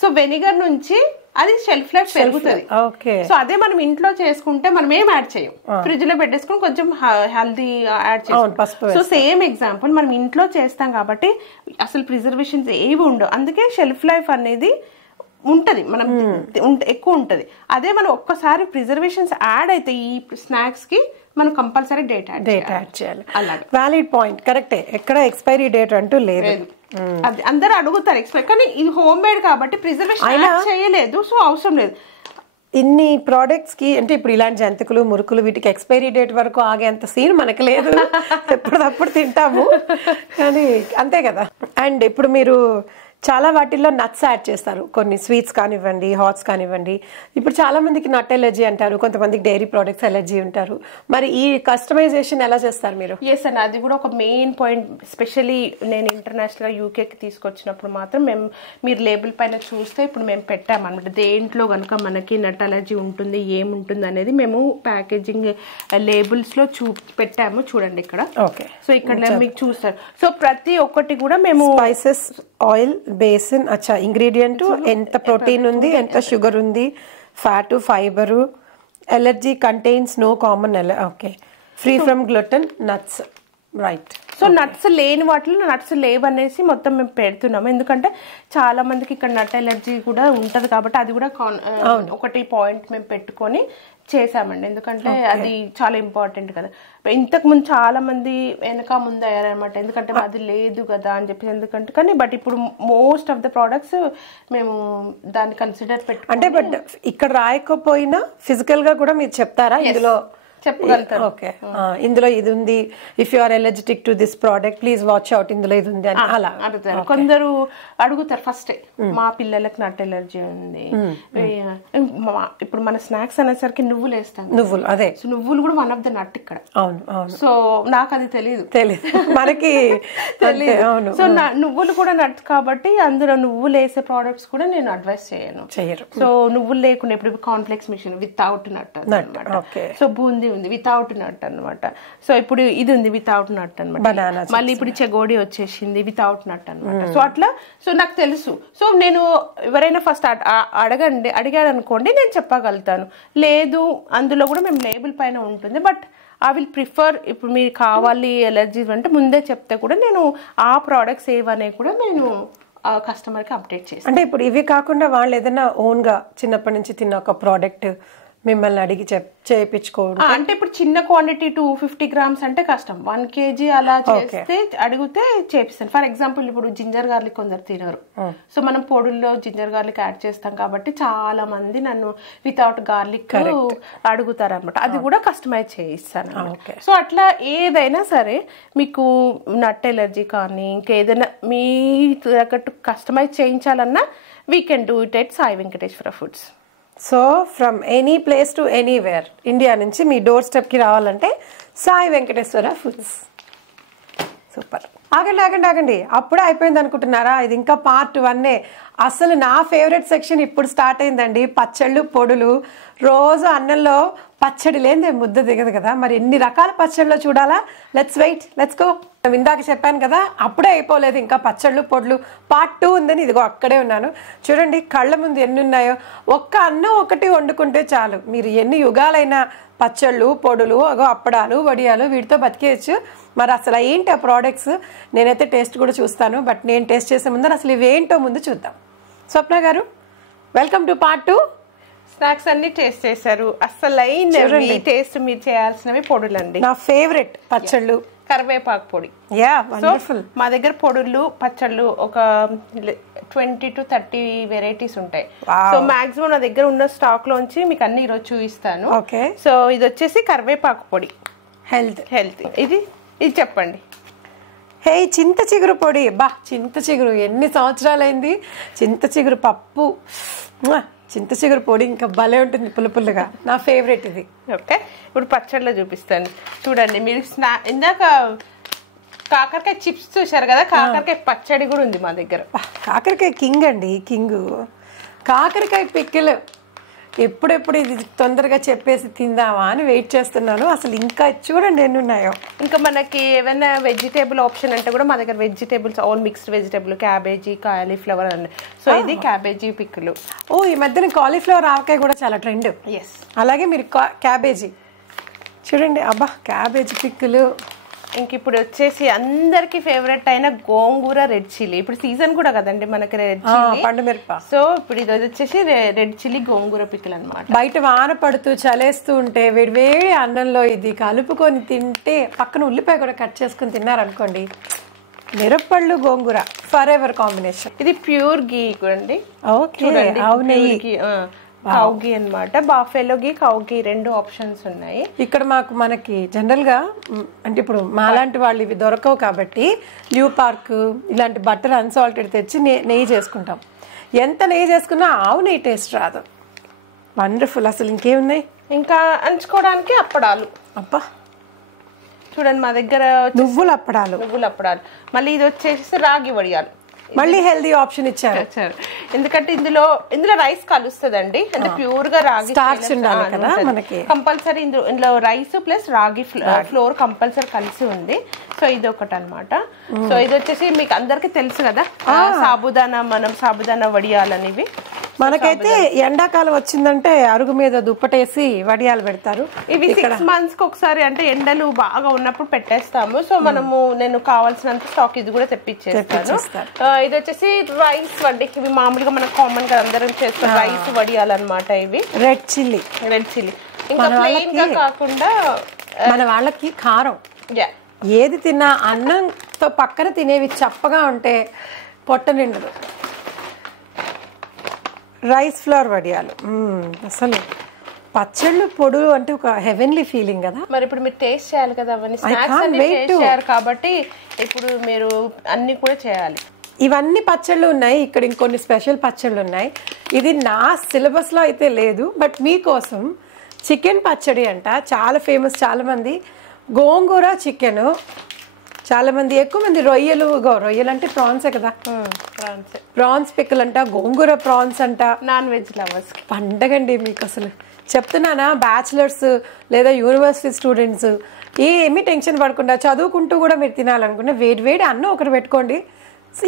సో వెనిగర్ నుంచి అది షెల్ఫ్ లైఫ్ పెరుగుతుంది. సో అదే మనం ఇంట్లో చేసుకుంటే మనం ఏం యాడ్ చేయం, ఫ్రిడ్జ్ లో పెట్టేసుకుని కొంచెం హెల్దీ యాడ్ చేస్తాం. సో సేమ్ ఎగ్జాంపుల్ మనం ఇంట్లో చేస్తాం కాబట్టి అసలు ప్రిజర్వేషన్స్ ఏవి ఉండవు, అందుకే షెల్ఫ్ లైఫ్ అనేది ఉంటది, మనం ఎక్కువ ఉంటది. అదే మనం ఒక్కసారి ప్రిజర్వేషన్స్ యాడ్ అయితే ఈ స్నాక్స్ కి మనం కంపల్సరీ డేట్ యాడ్ చేయాలి. అలాగే వ్యాలిడ్ పాయింట్, కరెక్టే. ఎక్కడ ఎక్స్పైరీ డేట్ అంటూ లేదు. అది అందరూ అడుగుతారు ఎక్స్పైరీ, కానీ ఇది హోమ్ మేడ్ కాబట్టి ప్రిజర్వేషన్ చేయలేదు, సో అవసరం లేదు. ఇన్ని ప్రోడక్ట్స్ కి అంటే ఇప్పుడు ఇలాంటి జంతికలు మురుకులు వీటికి ఎక్స్పైరీ డేట్ వరకు ఆగేంత సీన్ మనకు లేదు, ఎప్పటికప్పుడు తింటాము కానీ అంతే కదా. అండ్ ఇప్పుడు మీరు చాలా వాటిల్లో నట్స్ యాడ్ చేస్తారు, కొన్ని స్వీట్స్ కానివ్వండి హాట్స్ కానివ్వండి. ఇప్పుడు చాలా మందికి నట్ ఎలర్జీ అంటారు, కొంతమందికి డైరీ ప్రోడక్ట్స్ ఎలర్జీ ఉంటారు. మరి ఈ కస్టమైజేషన్ ఎలా చేస్తారు మీరు? ఎస్ అండి, అది కూడా ఒక మెయిన్ పాయింట్. స్పెషల్లీ నేను ఇంటర్నేషనల్ గా యూకేకి తీసుకొచ్చినప్పుడు మాత్రం మీరు లేబుల్ పైన చూస్తే ఇప్పుడు మేము పెట్టామన్నమాట, దేంట్లో కనుక మనకి నట్ ఎలర్జీ ఉంటుంది ఏముంటుంది అనేది మేము ప్యాకేజింగ్ లేబుల్స్ లో పెట్టాము. చూడండి ఇక్కడ. ఓకే, సో ఇక్కడ మీకు చూస్తారు. సో ప్రతి ఒక్కటి కూడా మేము స్పైసెస్, ఆయిల్, బేసిన్, అచ్చా ఇంగ్రీడియంట్, ఎంత ప్రోటీన్ ఉంది, ఎంత షుగర్ ఉంది, fat, fibre, allergy contains no common okay, free from gluten, nuts, right. So nuts లేని వాటిలో నట్స్ లేవనేసి మొత్తం మేము పెడుతున్నాము, ఎందుకంటే చాలా మందికి ఇక్కడ నట్ ఎలర్జీ కూడా ఉంటది కాబట్టి అది కూడా ఒకటి పాయింట్ మేము పెట్టుకొని చేసామండి, ఎందుకంటే అది చాలా ఇంపార్టెంట్ కదా. ఇంతకు ముందు చాలా మంది వెనక ముందు అయ్యారనమాట, ఎందుకంటే అది లేదు కదా అని చెప్పి. ఎందుకంటే కానీ బట్ ఇప్పుడు మోస్ట్ ఆఫ్ ద ప్రోడక్ట్స్ మేము దాన్ని కన్సిడర్ పెట్టు, అంటే బట్ ఇక్కడ రాయకపోయినా ఫిజికల్ గా కూడా మీరు చెప్తారా ఇందులో చెప్పగలుగుతారు? ఓకే, ఇందులో ఇది ఉంది, if you are allergic to this product please watch out, ఇందులో ఇది ఉంది అని అలా అడుగుతారు. కొందరు అడుగుతారు ఫస్ట్, మా పిల్లలకు నట్ ఎలర్జీ ఉంది. ఇప్పుడు మన స్నాక్స్ అనేసరికి నువ్వులు వేస్తాం, నువ్వులు, అదే నువ్వులు కూడా వన్ ఆఫ్ ద నట్ ఇక్కడ. అవును అవును, సో నాకు అది తెలియదు మనకి తెలియదు. సో నువ్వులు కూడా నట్ కాబట్టి అందులో నువ్వులు వేసే ప్రోడక్ట్స్ కూడా నేను అడ్వైస్ చేయను. సో నువ్వులు లేకుండా ఇప్పుడు కాన్ఫ్లెక్స్ మిషన్ వితౌట్ నట్ అనమాట, సో బూందీ ఉంది వితౌట్ నట్ అనమాట, సో ఇప్పుడు ఇది ఉంది వితౌట్ నట్ అనమాట, మళ్ళీ ఇప్పుడు చెగోడి వచ్చేసింది వితౌట్ నట్ అనమాట. సో అట్లా సో నాకు తెలుసు. సో నేను ఎవరైనా ఫస్ట్ అడిగాను అనుకోండి నేను చెప్పగలుగుతాను, లేదు అందులో కూడా మేము లేబుల్ పైన ఉంటుంది, బట్ ఐ విల్ ప్రిఫర్ ఇప్పుడు మీరు కావాలి ఎలర్జీ అంటే ముందే చెప్తే కూడా నేను ఆ ప్రోడక్ట్స్ ఏవనే కూడా నేను కస్టమర్ కి అప్డేట్ చేస్తాను. అంటే ఇప్పుడు ఇవి కాకుండా వాళ్ళు ఏదైనా ఓన్ గా చిన్నప్పటి నుంచి తిన్న ఒక ప్రోడక్ట్ మిమ్మల్ని అడిగి చేయించుకోవడం, అంటే ఇప్పుడు చిన్న క్వాంటిటీ 250 grams అంటే కష్టం, 1 kg అలా చేస్తే అడిగితే చేపిస్తాను. ఫర్ ఎగ్జాంపుల్ ఇప్పుడు జింజర్ గార్లిక్ కొందరు తినరు, సో మనం పొడుల్లో జింజర్ గార్లిక్ యాడ్ చేస్తాం కాబట్టి చాలా మంది నన్ను వితౌట్ గార్లిక్ అడుగుతారు అనమాట, అది కూడా కస్టమైజ్ చేయిస్తాను. సో అట్లా ఏదైనా సరే మీకు నట్ ఎలర్జీ కానీ ఇంకేదైనా మీ తగ్గట్టు కస్టమైజ్ చేయించాలన్నా we can do it at Sai Venkateswara Foods. So from any place to anywhere India నుంచి మీ డోర్ స్టెప్కి రావాలంటే సాయి వెంకటేశ్వర ఫుడ్స్. సూపర్. ఆగండి ఆగండి ఆగండి, అప్పుడే అయిపోయింది అనుకుంటున్నారా? ఇది ఇంకా పార్ట్ 1. అసలు నా ఫేవరెట్ సెక్షన్ ఇప్పుడు స్టార్ట్ అయిందండి. పచ్చళ్ళు పొడులు. రోజు అన్నంలో పచ్చడి లేనిదే ముద్ద దిగదు కదా, మరి ఎన్ని రకాల పచ్చళ్ళు చూడాలా? Let's wait, let's go. ఇందాక చెప్పాను కదా, అప్పుడే అయిపోలేదు, ఇంకా పచ్చళ్ళు పొడులు పార్ట్ 2 ఉందని ఇదిగో అక్కడే ఉన్నాను. చూడండి కళ్ళ ముందు ఎన్ని ఉన్నాయో. ఒక్క అన్నం ఒకటి వండుకుంటే చాలు, మీరు ఎన్ని యుగాలైనా పచ్చళ్ళు పొడులు అప్పడాలు వడియాలు వీటితో బతికేయచ్చు. మరి అసలు ఏంటి ఆ ప్రోడక్ట్స్? నేనైతే టేస్ట్ కూడా చూస్తాను, బట్ నేను టేస్ట్ చేసే ముందర అసలు ఇవేంటో ముందు చూద్దాం. స్వప్న గారు, వెల్కమ్ టు పార్ట్ 2. స్నాక్స్ అన్ని టేస్ట్ చేశారు. అసలైన టేస్ట్ మీరు చేయాల్సినవి పొడులండి. నా ఫేవరెట్ పచ్చళ్ళు కరివేపాకు పొడి. మా దగ్గర పొడులు పచ్చళ్ళు ఒక 20 to 30 వెరైటీస్ ఉంటాయి. సో మాక్సిమం నా దగ్గర ఉన్న స్టాక్ లోంచి మీకు అన్ని ఈరోజు చూపిస్తాను. సో ఇది వచ్చేసి కరివేపాకు పొడి. హెల్త్ ఇది చెప్పండి. హే, చింత చిగురు పొడి. బా, చింత చిగురు ఎన్ని సంవత్సరాలైంది. చింత చిగురు పప్పు, చింత చిగురు పొడి ఇంకా భలే ఉంటుంది, పుల్లగా. నా ఫేవరెట్ ఇది. ఓకే, ఇప్పుడు పచ్చడిలో చూపిస్తాను చూడండి. మీరు ఇందాక కాకరకాయ చిప్స్ చూసారు కదా, కాకరకాయ పచ్చడి కూడా ఉంది మా దగ్గర. కాకరకాయ కింగ్ అండి, కింగ్. కాకరకాయ పిక్కలు ఎప్పుడెప్పుడు ఇది తొందరగా చెప్పేసి తిందామా అని వెయిట్ చేస్తున్నాను. అసలు ఇంకా చూడండి ఎన్ని ఉన్నాయో. ఇంకా మనకి ఏమైనా వెజిటేబుల్ ఆప్షన్ అంటే కూడా మా దగ్గర vegetables all mixed vegetable, cabbage, cauliflower అన్ని. సో ఇది క్యాబేజీ పిక్కలు. ఓ, ఈ మధ్యన కాలీఫ్లవర్ ఆవకాయ కూడా చాలా ట్రెండ్. అలాగే మీరు క్యాబేజీ చూడండి. అబ్బా, క్యాబేజీ పిక్కలు. ఇంక ఇప్పుడు వచ్చేసి అందరికి ఫేవరెట్ అయిన గోంగూర రెడ్ చిల్లీ. ఇప్పుడు సీజన్ కూడా కదండి మనకి రెడ్ చిల్లీ, పండు మిరప. సో ఇప్పుడు ఇది వచ్చేసి రెడ్ చిల్లీ గోంగూర పిక్కలు అనమాట. బయట వాన పడుతూ చలేస్తూ ఉంటే వేడివేడి అన్నంలో ఇది కలుపుకొని తింటే, పక్కన ఉల్లిపాయ కూడా కట్ చేసుకుని తిన్నారనుకోండి, మిరప్పళ్ళు గోంగూర ఫర్ ఎవర్ కాంబినేషన్. ఇది ప్యూర్ గీ అండి. కౌ గీ అనమాట. బాఫెలో గీ, కౌ గీ రెండు ఆప్షన్స్ ఉన్నాయి ఇక్కడ. మనకి జనరల్ గా అంటే ఇప్పుడు మాలాంటి వాళ్ళు ఇవి దొరకవు కాబట్టి ల్యూ పార్క్ ఇలాంటి బట్టర్ అన్సాల్టెడ్ తెచ్చి నెయ్యి చేసుకుంటాం. ఎంత నెయ్యి చేసుకున్నా ఆవు నెయ్యి టేస్ట్ రాదు. వండర్ఫుల్. అసలు ఇంకేమున్నాయి? ఇంకా అంచుకోవడానికి అప్పడాలు. అబ్బా, చూడండి మా దగ్గర నువ్వుల అప్పడాలు. మళ్ళీ ఇది వచ్చేసి రాగి వడియాలు. మళ్ళీ హెల్దీ ఆప్షన్ ఇచ్చారు, ఎందుకంటే ఇందులో రైస్ కలుస్తుందండి. అంటే ప్యూర్ గా రాగి స్టార్చ్ ఉండాలి కదా మనకి కంపల్సరీ. ఇందులో రైస్ ప్లస్ రాగి ఫ్లోర్ కంపల్సరీ కలిసి ఉంది. సో ఇది ఒకటి అనమాట. సో ఇది వచ్చేసి మీకు అందరికి తెలుసు కదా, సాబుదానా వడియాలు అనేవి. మనకైతే ఎండాకాలం వచ్చిందంటే అరుగు మీద దుప్పటేసి వడియాలు పెడతారు. ఇవి 6 months కి ఒకసారి, అంటే ఎండలు బాగా ఉన్నప్పుడు పెట్టేస్తాము. సో నేను కావాల్సినంత స్టాక్ ఇది కూడా తెప్పించేస్తాను. ఇది వచ్చేసి రైస్ వడ్డీ. ఇవి మామూలుగా మనకు కామన్ గా అందరం చేస్తాం రైస్ వడియాలు అనమాట. ఇవి రెడ్ చిల్లీ. ఇంకా ప్లెయిన్ గా కాకుండా మన వాళ్ళకి కారం ఏది తిన్నా అన్నంతో పక్కన తినేవి చప్పగా ఉంటే పొట్ట నిండదు. రైస్ ఫ్లోర్ వడియాలు అసలు పచ్చళ్ళు పొడులు అంటే ఒక హెవెన్లీ ఫీలింగ్ కదా. మరి ఇప్పుడు మీరు టేస్ట్ చేయాలి కదా అవన్నీ స్నాక్స్ అన్ని టేస్ట్ చేయాలి కాబట్టి ఇప్పుడు మీరు అన్ని కూడా చేయాలి. ఇవన్నీ పచ్చళ్ళు ఉన్నాయి, ఇక్కడ ఇంకొన్ని స్పెషల్ పచ్చళ్ళు ఉన్నాయి. ఇది నా సిలబస్ లో అయితే లేదు, బట్ మీకోసం చికెన్ పచ్చడి అంట, చాలా ఫేమస్. చాలా మంది గోంగూర చికెన్, చాలా మంది ఎక్కువ మంది రొయ్యలు అంటే ప్రాన్సే కదా, ప్రాన్స్ పిక్కలు అంట, గోంగూర ప్రాన్స్ అంట. నాన్ వెజ్ లవర్స్ పండగండి మీకు. అసలు చెప్తున్నానా, బ్యాచిలర్స్ లేదా యూనివర్సిటీ స్టూడెంట్స్ ఏమీ టెన్షన్ పడకుండా చదువుకుంటూ కూడా మీరు తినాలనుకున్న వేడి అన్నం ఒకటి పెట్టుకోండి.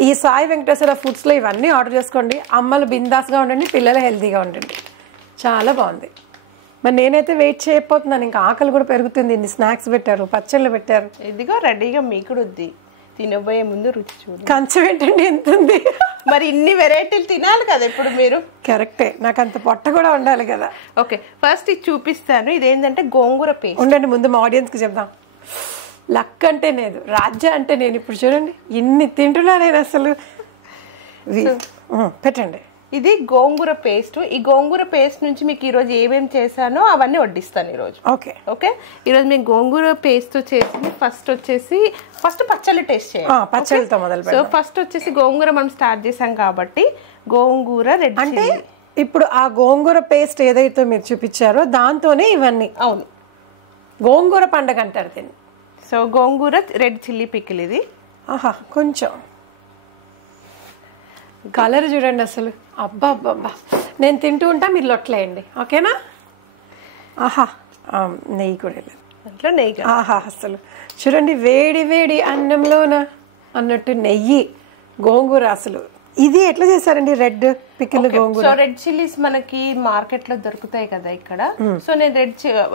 ఈ సాయి వెంకటేశ్వర ఫుడ్స్లో ఇవన్నీ ఆర్డర్ చేసుకోండి. అమ్మలు బిందాస్గా ఉండండి, పిల్లలు హెల్తీగా ఉండండి. చాలా బాగుంది. మరి నేనైతే వెయిట్ చేయకపోతున్నాను, ఇంకా ఆకలి కూడా పెరుగుతుంది. ఇన్ని స్నాక్స్ పెట్టారు, పచ్చళ్ళు పెట్టారు. ఇదిగో రెడీగా మీకు ఉంది, తినబోయే ముందు రుచి చూడు. కంచం ఏంటండి ఎంత ఉంది? మరి ఇన్ని వెరైటీలు తినాలి కదా ఇప్పుడు మీరు. కరెక్టే, నాకు అంత పొట్ట కూడా ఉండాలి కదా. ఓకే, ఫస్ట్ ఇది చూపిస్తాను. ఇదేంటంటే గోంగూర పేస్ట్. ఉండండి, ముందు మా ఆడియన్స్కి చెప్దాం. లక్ అంటే నేను, రాజ్య అంటే నేను. ఇప్పుడు చూడండి ఇన్ని తింటున్నా నేను అసలు. పెట్టండి. ఇది గోంగూర పేస్ట్. ఈ గోంగూర పేస్ట్ నుంచి మీకు ఈరోజు ఏమేమి చేశానో అవన్నీ వడ్డిస్తాను ఈరోజు. ఓకే, ఈరోజు మేము గోంగూర పేస్ట్ చేసింది ఫస్ట్ పచ్చళ్ళు టేస్ట్ చేయాలి. పచ్చళ్ళతో మొదలు. సో ఫస్ట్ వచ్చేసి గోంగూర మనం స్టార్ట్ చేసాం కాబట్టి గోంగూర రెడ్ అంటే ఇప్పుడు ఆ గోంగూర పేస్ట్ ఏదైతే మీరు చూపించారో దాంతోనే ఇవన్నీ. అవును, గోంగూర పండగ అంటారు దీన్ని. సో గోంగూర రెడ్ చిల్లీ పికిల్ ఇది. ఆహా కొంచెం కలర్ చూడండి అసలు. అబ్బా అబ్బా అబ్బా, నేను తింటూ ఉంటా, మీరు లొట్లేయండి, ఓకేనా? ఆహా నెయ్యి కూడా వెళ్ళదు దాంట్లో నెయ్యి. ఆహా అసలు చూడండి, వేడి వేడి అన్నంలోన అన్నట్టు నెయ్యి, గోంగూర. అసలు ఇది ఎట్లా చేశారండి రెడ్ పికిల్ గోంగూర? సో రెడ్ చిల్లీస్ మనకి మార్కెట్ లో దొరుకుతాయి కదా ఇక్కడ. సో నేను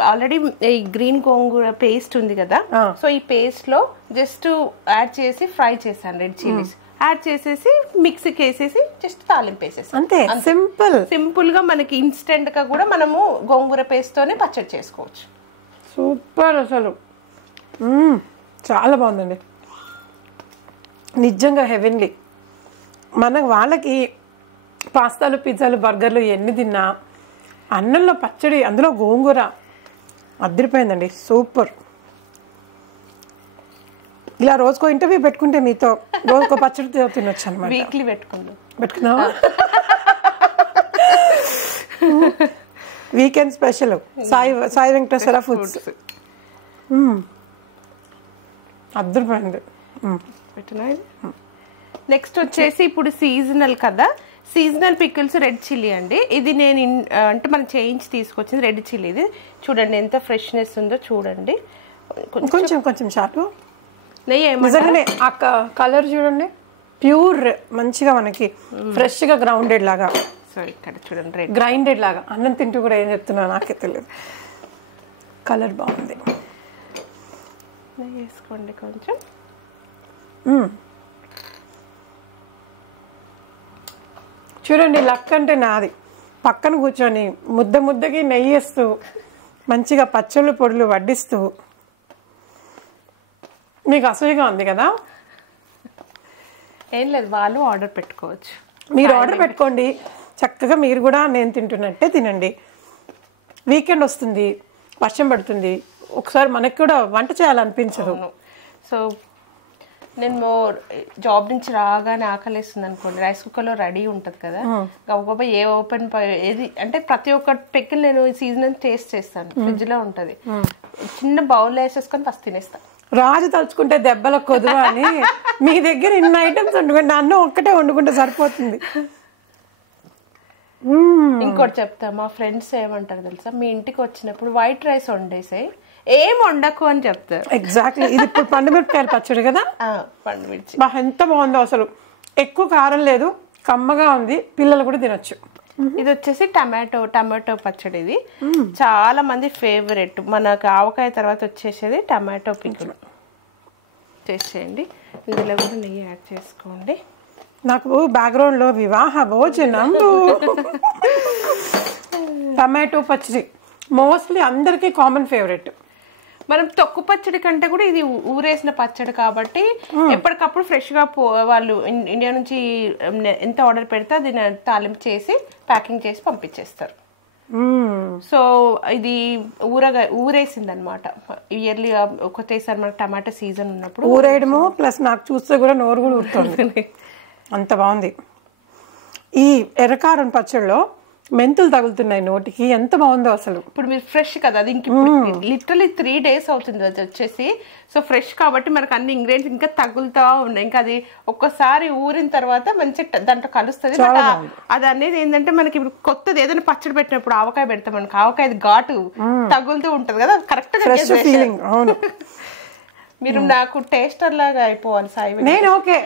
ఆల్రెడీ ఈ గ్రీన్ గోంగూర పేస్ట్ ఉంది కదా, సో ఈ పేస్ట్ లో జస్ట్ యాడ్ చేసి ఫ్రై చేశాను. రెడ్ చిల్లీస్ యాడ్ చేసేసి మిక్సీకి వేసేసి జస్ట్ తాలింపు వేసేసి, అంతే సింపుల్. సింపుల్ గా మనకి ఇన్స్టెంట్ గా కూడా మనము గోంగూర పేస్ట్ తోనే పచ్చడి చేసుకోవచ్చు. సూపర్ అసలు, చాలా బాగుందండి నిజంగా, హెవెన్లీ. మన వాళ్ళకి పాస్తాలు, పిజ్జాలు, బర్గర్లు ఎన్ని తిన్నా అన్నంలో పచ్చడి, అందులో గోంగూర అదిరిపోయిందండి, సూపర్. ఇలా రోజుకో ఇంటర్వ్యూ పెట్టుకుంటే మీతో రోజుకో పచ్చడి తినొచ్చు అనమాట. వీక్లీ పెట్టుకున్నావా? Weekend special Sai Venkateswara Foods. అదిరిపోయింది. నెక్స్ట్ వచ్చేసి ఇప్పుడు సీజనల్ కదా, సీజనల్ పికిల్స్ రెడ్ చిల్లీ అండి. ఇది నేను అంటే మనం చేయించి తీసుకొచ్చింది రెడ్ చిల్లీ. ఇది చూడండి ఎంత ఫ్రెష్నెస్ ఉందో చూడండి. కొంచెం కొంచెం చాటు నెయ్యి నిజంగానే ఆ కలర్ చూడండి, ప్యూర్ మంచిగా మనకి ఫ్రెష్ గా గ్రౌండెడ్ లాగా. సో ఇక్కడ చూడండి గ్రైండెడ్ లాగా. అన్నం తింటూ కూడా ఏం చెప్తున్నా నాకే తెలియదు. కలర్ బాగుంది. నెయ్యి వేసుకోండి కొంచెం. చూడండి లక్ అంటే నాది. పక్కన కూర్చొని ముద్ద ముద్దకి నెయ్యి వేస్తూ మంచిగా పచ్చళ్ళు పొడులు వడ్డిస్తూ. మీకు అసూయగా ఉంది కదా? ఏం లేదు, వాళ్ళు ఆర్డర్ పెట్టుకోవచ్చు. మీరు ఆర్డర్ పెట్టుకోండి చక్కగా. మీరు కూడా నేను తింటున్నట్టే తినండి. వీకెండ్ వస్తుంది, వర్షం పడుతుంది, ఒకసారి మనకి కూడా వంట చేయాలనిపించదు. సో నేను జాబ్ నుంచి రాగానే ఆకలిస్తుంది అనుకోండి, రైస్ కుక్కర్లో రెడీ ఉంటుంది కదా, గబగబా ఏ ఓపెన్ ఏది అంటే ప్రతి ఒక్క పికిల్ నేను ఈ సీజన్ టేస్ట్ చేస్తాను. ఫ్రిడ్జ్ లో ఉంటది, చిన్న బౌల్ వేసేసుకొని ఫస్ట్ తినేస్తాను. రాజు తలుచుకుంటే దెబ్బల కొదువ అని మీ దగ్గర ఇన్ని ఐటమ్స్ వండుకుంటే అన్నం ఒక్కటే వండుకుంటే సరిపోతుంది. ఇంకోటి చెప్తా, మా ఫ్రెండ్స్ ఏమంటారు తెలుసా, మీ ఇంటికి వచ్చినప్పుడు వైట్ రైస్ వండేసాయి, ఏం వండకు అని చెప్తారు. ఎగ్జాక్ట్లీ. ఇది ఇప్పుడు పండుమిరపకాయల పచ్చడి కదా, పండుమిర్చి. ఎంత బాగుందో అసలు. ఎక్కువ కారం లేదు, కమ్మగా ఉంది, పిల్లలు కూడా తినొచ్చు. ఇది వచ్చేసి టమాటో పచ్చడి. ఇది చాలా మంది ఫేవరెట్. మనకు ఆవకాయ తర్వాత వచ్చేసేది టమాటో పికిల్. చేసేయండి. ఇందులో కూడా నెయ్యి యాడ్ చేసుకోండి. నాకు బ్యాక్గ్రౌండ్ లో వివాహ భోజనం, టమాటో పచ్చడి మోస్ట్లీ అందరికీ కామన్ ఫేవరెట్. మనం తొక్కు పచ్చడి కంటే కూడా ఇది ఊరేసిన పచ్చడి కాబట్టి ఎప్పటికప్పుడు ఫ్రెష్ గా వాళ్ళు ఇండియా నుంచి ఎంత ఆర్డర్ పెడితే అది తాలింపు చేసి ప్యాకింగ్ చేసి పంపించేస్తారు. సో ఇది ఊరేసింది అనమాట. ఇయర్లీ ఒకటేసారి మనకు టమాటా సీజన్ ఉన్నప్పుడు ఊరేయడము ప్లస్ నాకు చూస్తే కూడా నోరు కూడా ఊరుతుంది. అంత బాగుంది. ఈ ఎర్రకారం పచ్చడిలో మెంతులు తగులుతున్నాయి నోటికి, ఎంత బాగుందో అసలు. ఇప్పుడు మీరు ఫ్రెష్ కదా, అది ఇంక లిటరలీ 3 days అవుతుంది అది వచ్చేసి. సో ఫ్రెష్ కాబట్టి మనకు అన్ని ఇంగ్రీడియంట్స్ ఇంకా తగులుతా ఉన్నాయి. ఇంకా అది ఒక్కసారి ఊరిన తర్వాత మంచిగా దాంట్లో కలుస్తుంది. అది అనేది ఏంటంటే మనకి ఇప్పుడు కొత్తది ఏదైనా పచ్చడి పెట్టినప్పుడు ఆవకాయ పెడతాం, మనకి ఆవకాయ ఘాటు తగులుతూ ఉంటది కదా, కరెక్ట్ గా ఫీలింగ్. అవును, మీరు నాకు టేస్టర్ లాగా అయిపోవాలి సాయి. నేను ఓకే.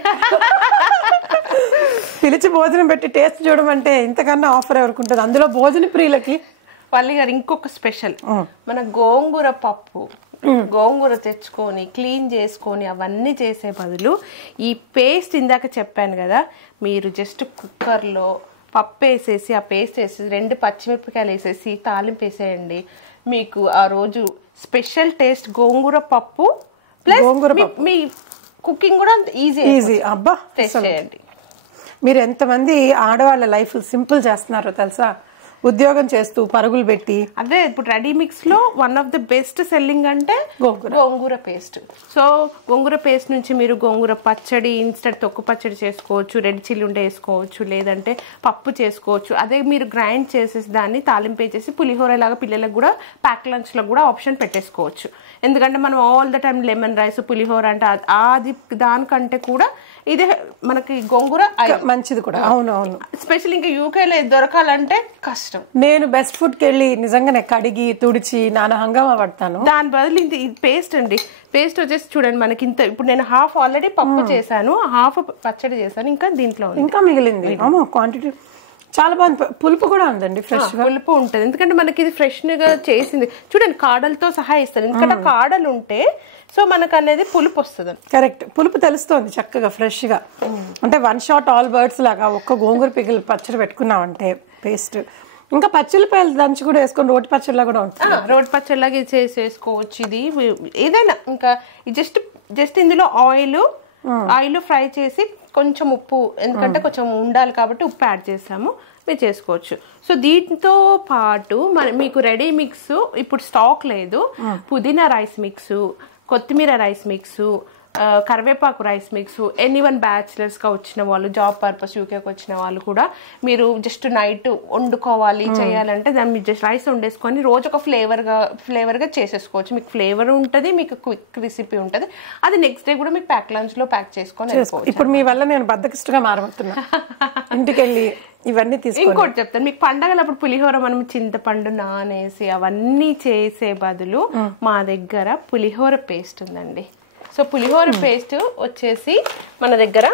పిలిచి భోజనం పెట్టి టేస్ట్ చూడమంటే ఇంతకన్నా ఆఫర్ ఎవరికి ఉంటుంది? అందులో భోజన ప్రియులకి. పల్లి గారు ఇంకొక స్పెషల్, మన గోంగూర పప్పు, గోంగూర తెచ్చుకొని క్లీన్ చేసుకొని అవన్నీ చేసే బదులు ఈ పేస్ట్ ఇందాక చెప్పాను కదా, మీరు జస్ట్ కుక్కర్లో పప్పు వేసేసి ఆ పేస్ట్ వేసేసి 2 పచ్చిమిరపకాయలు వేసేసి తాలింపు వేసేయండి. మీకు ఆ రోజు స్పెషల్ టేస్ట్ గోంగూర పప్పు ప్లస్ మీ కుకింగ్ కూడా ఈజీ. అబ్బా, టేస్ట్ చేయండి. మీరు ఎంతమంది ఆడవాళ్ళ లైఫ్ సింపుల్ చేస్తున్నారో తెలుసా, ఉద్యోగం చేస్తూ పరుగులు పెట్టి. అదే ఇప్పుడు రెడీ మిక్స్ లో one of the best selling అంటే గోంగూర పేస్ట్. సో గోంగూర పేస్ట్ నుంచి మీరు గోంగూర పచ్చడి, ఇన్స్టెంట్ తొక్కు పచ్చడి చేసుకోవచ్చు, రెడ్ చిల్లీ ఉంటే వేసుకోవచ్చు, లేదంటే పప్పు చేసుకోవచ్చు. అదే మీరు గ్రైండ్ చేసేసి దాన్ని తాలింపు వేసేసి పులిహోర లాగా పిల్లలకు కూడా ప్యాక్ లంచ్ లో కూడా ఆప్షన్ పెట్టేసుకోవచ్చు. ఎందుకంటే మనం all the time lemon rice pulihora అంటే అది దానికంటే కూడా ఇదే మనకి గోంగూర మంచిది కూడా. అవునవును. స్పెషల్ ఇంకా యూకేలో దొరకాలంటే కష్టం. నేను బెస్ట్ ఫుడ్కి వెళ్ళి నిజంగానే కడిగి తుడిచి నానా హంగామా పడతాను. దాని బదులు ఇది పేస్ట్ అండి. పేస్ట్ వచ్చేసి చూడండి మనకి ఇంత, ఇప్పుడు నేను హాఫ్ ఆల్రెడీ పప్పు చేశాను, హాఫ్ పచ్చడి చేశాను, ఇంకా దీంట్లో ఇంకా మిగిలింది. క్వాంటిటీ చాలా బాగుంది. పులుపు కూడా ఉందండి, ఫ్రెష్ పులుపు ఉంటుంది. ఎందుకంటే మనకి ఇది ఫ్రెష్ గా చేసింది చూడండి, కాడలతో సహా ఇస్తుంది. ఎందుకంటే కాడలు ఉంటే సో మనకు అనేది పులుపు వస్తుంది. కరెక్ట్, పులుపు తెలుస్తుంది చక్కగా ఫ్రెష్ గా. అంటే వన్ షాట్ ఆల్ బర్డ్స్ లాగా ఒక్క గోంగూర పిగిలి పచ్చడి పెట్టుకున్నామంటే పేస్ట్, ఇంకా పచ్చిమిరపకాయలు దంచి కూడా వేసుకొని రోటి పచ్చడిలా కూడా ఉంటుంది. రోటి పచ్చడిలాగా చేసుకోవచ్చు. ఇది ఏదైనా ఇంకా జస్ట్ ఇందులో ఆయిల్ ఫ్రై చేసి కొంచెం ఉప్పు, ఎందుకంటే కొంచెం ఉండాలి కాబట్టి ఉప్పు యాడ్ చేసాము, మీరు చేసుకోవచ్చు. సో దీంతో పాటు మీకు రెడీ మిక్స్ ఇప్పుడు స్టాక్ లేదు. పుదీనా రైస్ మిక్స్, కొత్తిమీర రైస్ మిక్స్, కరివేపాకు రైస్ మిక్స్, ఎనీవన్ బ్యాచిలర్స్ గా వచ్చిన వాళ్ళు, జాబ్ పర్పస్ యూకేకి వచ్చిన వాళ్ళు కూడా మీరు జస్ట్ నైట్ వండుకోవాలి చేయాలంటే దాన్ని మీరు జస్ట్ రైస్ వండేసుకొని రోజు ఒక ఫ్లేవర్ గా చేసేసుకోవచ్చు. మీకు ఫ్లేవర్ ఉంటుంది, మీకు క్విక్ రెసిపీ ఉంటుంది. అది నెక్స్ట్ డే కూడా మీకు ప్యాక్ లంచ్ లో ప్యాక్ చేసుకొని. ఇప్పుడు మీ వల్ల నేను బద్దకిష్టగా మారబోతున్నా, ఇంటికి వెళ్ళి ఇవన్నీ తీసుకొని. ఇంకోటి చెప్తాను, మీకు పండగలప్పుడు పులిహోర మనం చింతపండు నానేసి అవన్నీ చేసే బదులు మా దగ్గర పులిహోర పేస్ట్ ఉందండి. సో పులిహోర పేస్ట్ వచ్చేసి మన దగ్గర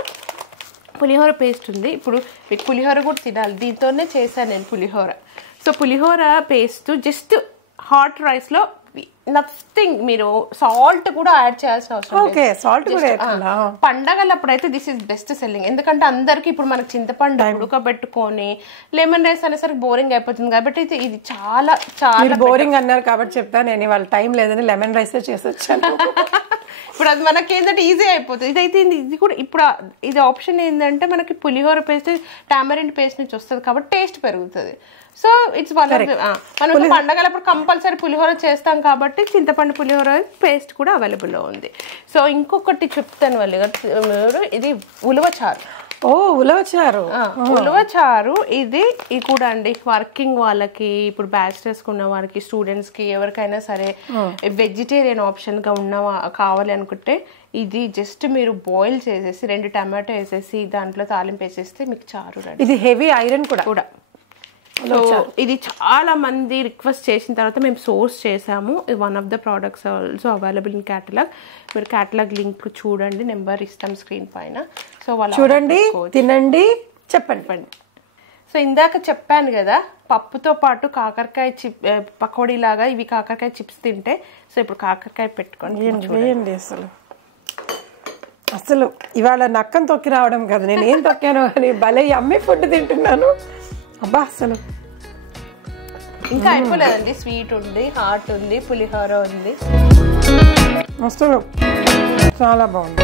పులిహోర పేస్ట్ ఉంది. ఇప్పుడు మీకు పులిహోర కూడా తినాలి, దీంతోనే చేశాను నేను పులిహోర. సో పులిహోర పేస్ట్ జస్ట్ హాట్ రైస్ లో నథింగ్, మీరు సాల్ట్ కూడా యాడ్ చేయాల్సిన అవసరం. పండగలప్పుడు అయితే దిస్ ఇస్ బెస్ట్ సెల్లింగ్. ఎందుకంటే అందరికి ఇప్పుడు మనకి చింతపండు ఉడకబెట్టుకొని లెమన్ రైస్ అనేసరికి బోరింగ్ అయిపోతుంది కాబట్టి ఇది చాలా చాలా బోరింగ్ అన్నారు కాబట్టి చెప్తా, నేను వాళ్ళ టైం లేదని లెమన్ రైస్ చేసి వచ్చాను. ఇప్పుడు అది మనకి ఏంటంటే ఈజీ అయిపోతుంది. ఇదైతే ఇది కూడా ఇప్పుడు ఇది ఆప్షన్ ఏంటంటే మనకి పులిహోర పేస్ట్ టామరిన్ పేస్ట్ నుంచి వస్తుంది కాబట్టి టేస్ట్ పెరుగుతుంది. సో ఇట్స్ వన్ ఆఫ్ మనం పండగలప్పుడు కంపల్సరీ పులిహోర చేస్తాం కాబట్టి చింతపండు పులిహోర పేస్ట్ కూడా అవైలబుల్లో ఉంది. సో ఇంకొకటి చెప్తాను వాళ్ళు, ఇది ఉలవచారు. ఉలవచారు ఇది కూడా అండి వర్కింగ్ వాళ్ళకి, ఇప్పుడు బ్యాచిలర్స్ ఉన్న వారికి, స్టూడెంట్స్ కి, ఎవరికైనా సరే వెజిటేరియన్ ఆప్షన్ గా కావాలి అనుకుంటే ఇది జస్ట్ మీరు బాయిల్ చేసేసి 2 టమాటో వేసేసి దాంట్లో తాలింపు వేసేస్తే మీకు చారు. ఇది హెవీ ఐరన్ కూడా. సో ఇది చాలా మంది రిక్వెస్ట్ చేసిన తర్వాత మేము సోర్స్ చేసాము. One of the products also available in catalogue. మీరు క్యాటలాగ్ లింక్ చూడండి, నెంబర్ ఇస్తాం స్క్రీన్ పైన. సో వాళ్ళు చూడండి, తినండి, చెప్పండి. సో ఇందాక చెప్పాను కదా, పప్పుతో పాటు కాకరకాయ పకోడీ లాగా ఇవి కాకరకాయ చిప్స్ తింటే, సో ఇప్పుడు కాకరకాయ పెట్టుకోండి. అసలు ఇవాళ నక్కను తొక్కి రావడం కదా, నేను ఏం తొక్కాను అని భలే అమ్మే ఫుడ్ తింటున్నాను. అబ్బా అసలు ఇంకా అయిపోలేదండి. స్వీట్ ఉంది, హాట్ ఉంది, పులిహోర ఉంది, అసలు చాలా బాగుంది.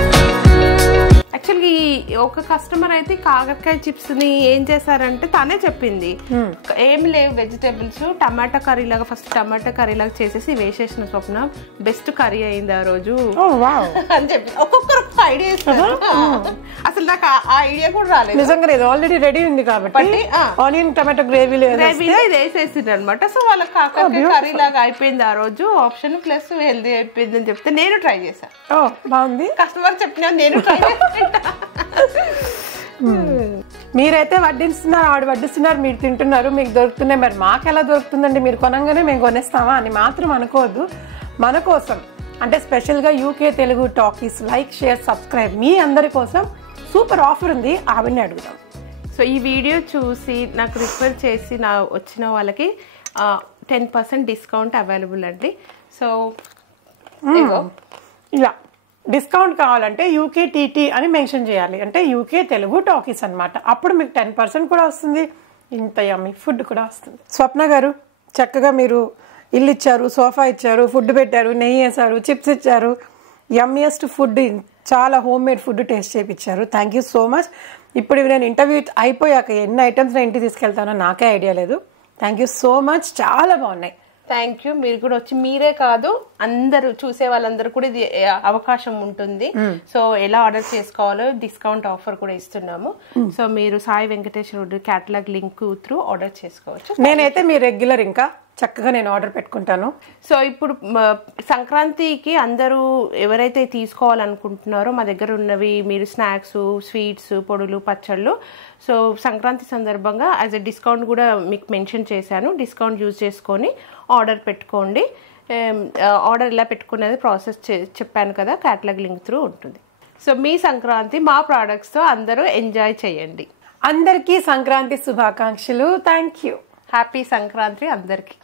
యాక్చువల్గా ఒక కస్టమర్ అయితే కాకరకాయ చిప్స్ ని ఏం చేశారంటే తనే చెప్పింది, ఏం లేవు వెజిటేబుల్స్, టమాటా కర్రీ లాగా ఫస్ట్ టమాటా కర్రీ లాగా చేసేసి వేసేసిన స్వప్న బెస్ట్ కర్రీ అయింది ఆ రోజు అని చెప్పి. ఒక్కొక్కరు ఐడియా ఇస్తారు. అసలు నాకు ఆ ఐడియా కూడా రాలేదు. నిజంగా ఇది ఆల్రెడీ రెడీ ఉంది కాబట్టి ఆనియన్ టమాటో గ్రేవీలో ఇది వేసేసింది అనమాట. సో వాళ్ళకి కాకరకాయ కర్రీ లాగా అయిపోయింది ఆ రోజు ఆప్షన్, ప్లస్ హెల్దీ అయిపోయింది అని చెప్తే నేను ట్రై చేశాను. బాగుంది. కస్టమర్ చెప్పినా నేను ట్రై చేశాను. మీరైతే వడ్డిస్తున్నారు, ఆవిడ వడ్డిస్తున్నారు, మీరు తింటున్నారు, మీకు దొరుకుతున్నాయి. మరి మాకు ఎలా దొరుకుతుందండి? మీరు కొనంగానే మేము కొనేస్తామా అని మాత్రం అనుకోవద్దు. మన కోసం అంటే స్పెషల్గా UK Telugu Talkies like, share, subscribe మీ అందరి కోసం సూపర్ ఆఫర్ ఉంది, ఆవిడని అడుగుదాం. సో ఈ వీడియో చూసి నాకు రిఫర్ చేసి వచ్చిన వాళ్ళకి 10% డిస్కౌంట్ అవైలబుల్ అండి. సో ఇలా డిస్కౌంట్ కావాలంటే యూకే టీటీ అని మెన్షన్ చేయాలి, అంటే యూకే తెలుగు టాకీస్ అనమాట. అప్పుడు మీకు 10% కూడా వస్తుంది, ఇంత యమ్మీ ఫుడ్ కూడా వస్తుంది. స్వప్న గారు చక్కగా మీరు ఇల్లు ఇచ్చారు, సోఫా ఇచ్చారు, ఫుడ్ పెట్టారు, నెయ్యి వేసారు, చిప్స్ ఇచ్చారు, యమ్మీయెస్ట్ ఫుడ్, చాలా హోమ్ మేడ్ ఫుడ్ టేస్ట్ చేయించారు. Thank you so much. ఇప్పుడు నేను ఇంటర్వ్యూ అయిపోయాక ఎన్ని ఐటమ్స్ నేను ఇంటికి తీసుకెళ్తానో నాకే ఐడియా లేదు. థ్యాంక్ యూ సో మచ్, చాలా బాగున్నాయి. Thank you. మీరు కూడా వచ్చి, మీరే కాదు అందరూ చూసే వాళ్ళందరూ కూడా ఇది అవకాశం ఉంటుంది. సో ఎలా ఆర్డర్ చేసుకోవాలో డిస్కౌంట్ ఆఫర్ కూడా ఇస్తున్నాము. సో మీరు Sai Venkateswara catalogue link through order చేసుకోవచ్చు. నేనైతే మీ రెగ్యులర్ ఇంకా చక్కగా నేను ఆర్డర్ పెట్టుకుంటాను. సో ఇప్పుడు సంక్రాంతికి అందరూ ఎవరైతే తీసుకోవాలనుకుంటున్నారో మా దగ్గర ఉన్నవి మీరు స్నాక్స్, స్వీట్స్, పొడులు, పచ్చళ్ళు, సో సంక్రాంతి సందర్భంగా యాజ్ ఎ డిస్కౌంట్ కూడా మీకు మెన్షన్ చేశాను. డిస్కౌంట్ యూజ్ చేసుకొని ఆర్డర్ పెట్టుకోండి. ఆర్డర్ ఎలా పెట్టుకునేది ప్రాసెస్ చెప్పాను కదా, క్యాటలాగ్ లింక్ త్రూ ఉంటుంది. సో మీ సంక్రాంతి మా ప్రోడక్ట్స్తో అందరూ ఎంజాయ్ చేయండి. అందరికీ సంక్రాంతి శుభాకాంక్షలు. Thank you. హ్యాపీ సంక్రాంతి అందరికీ.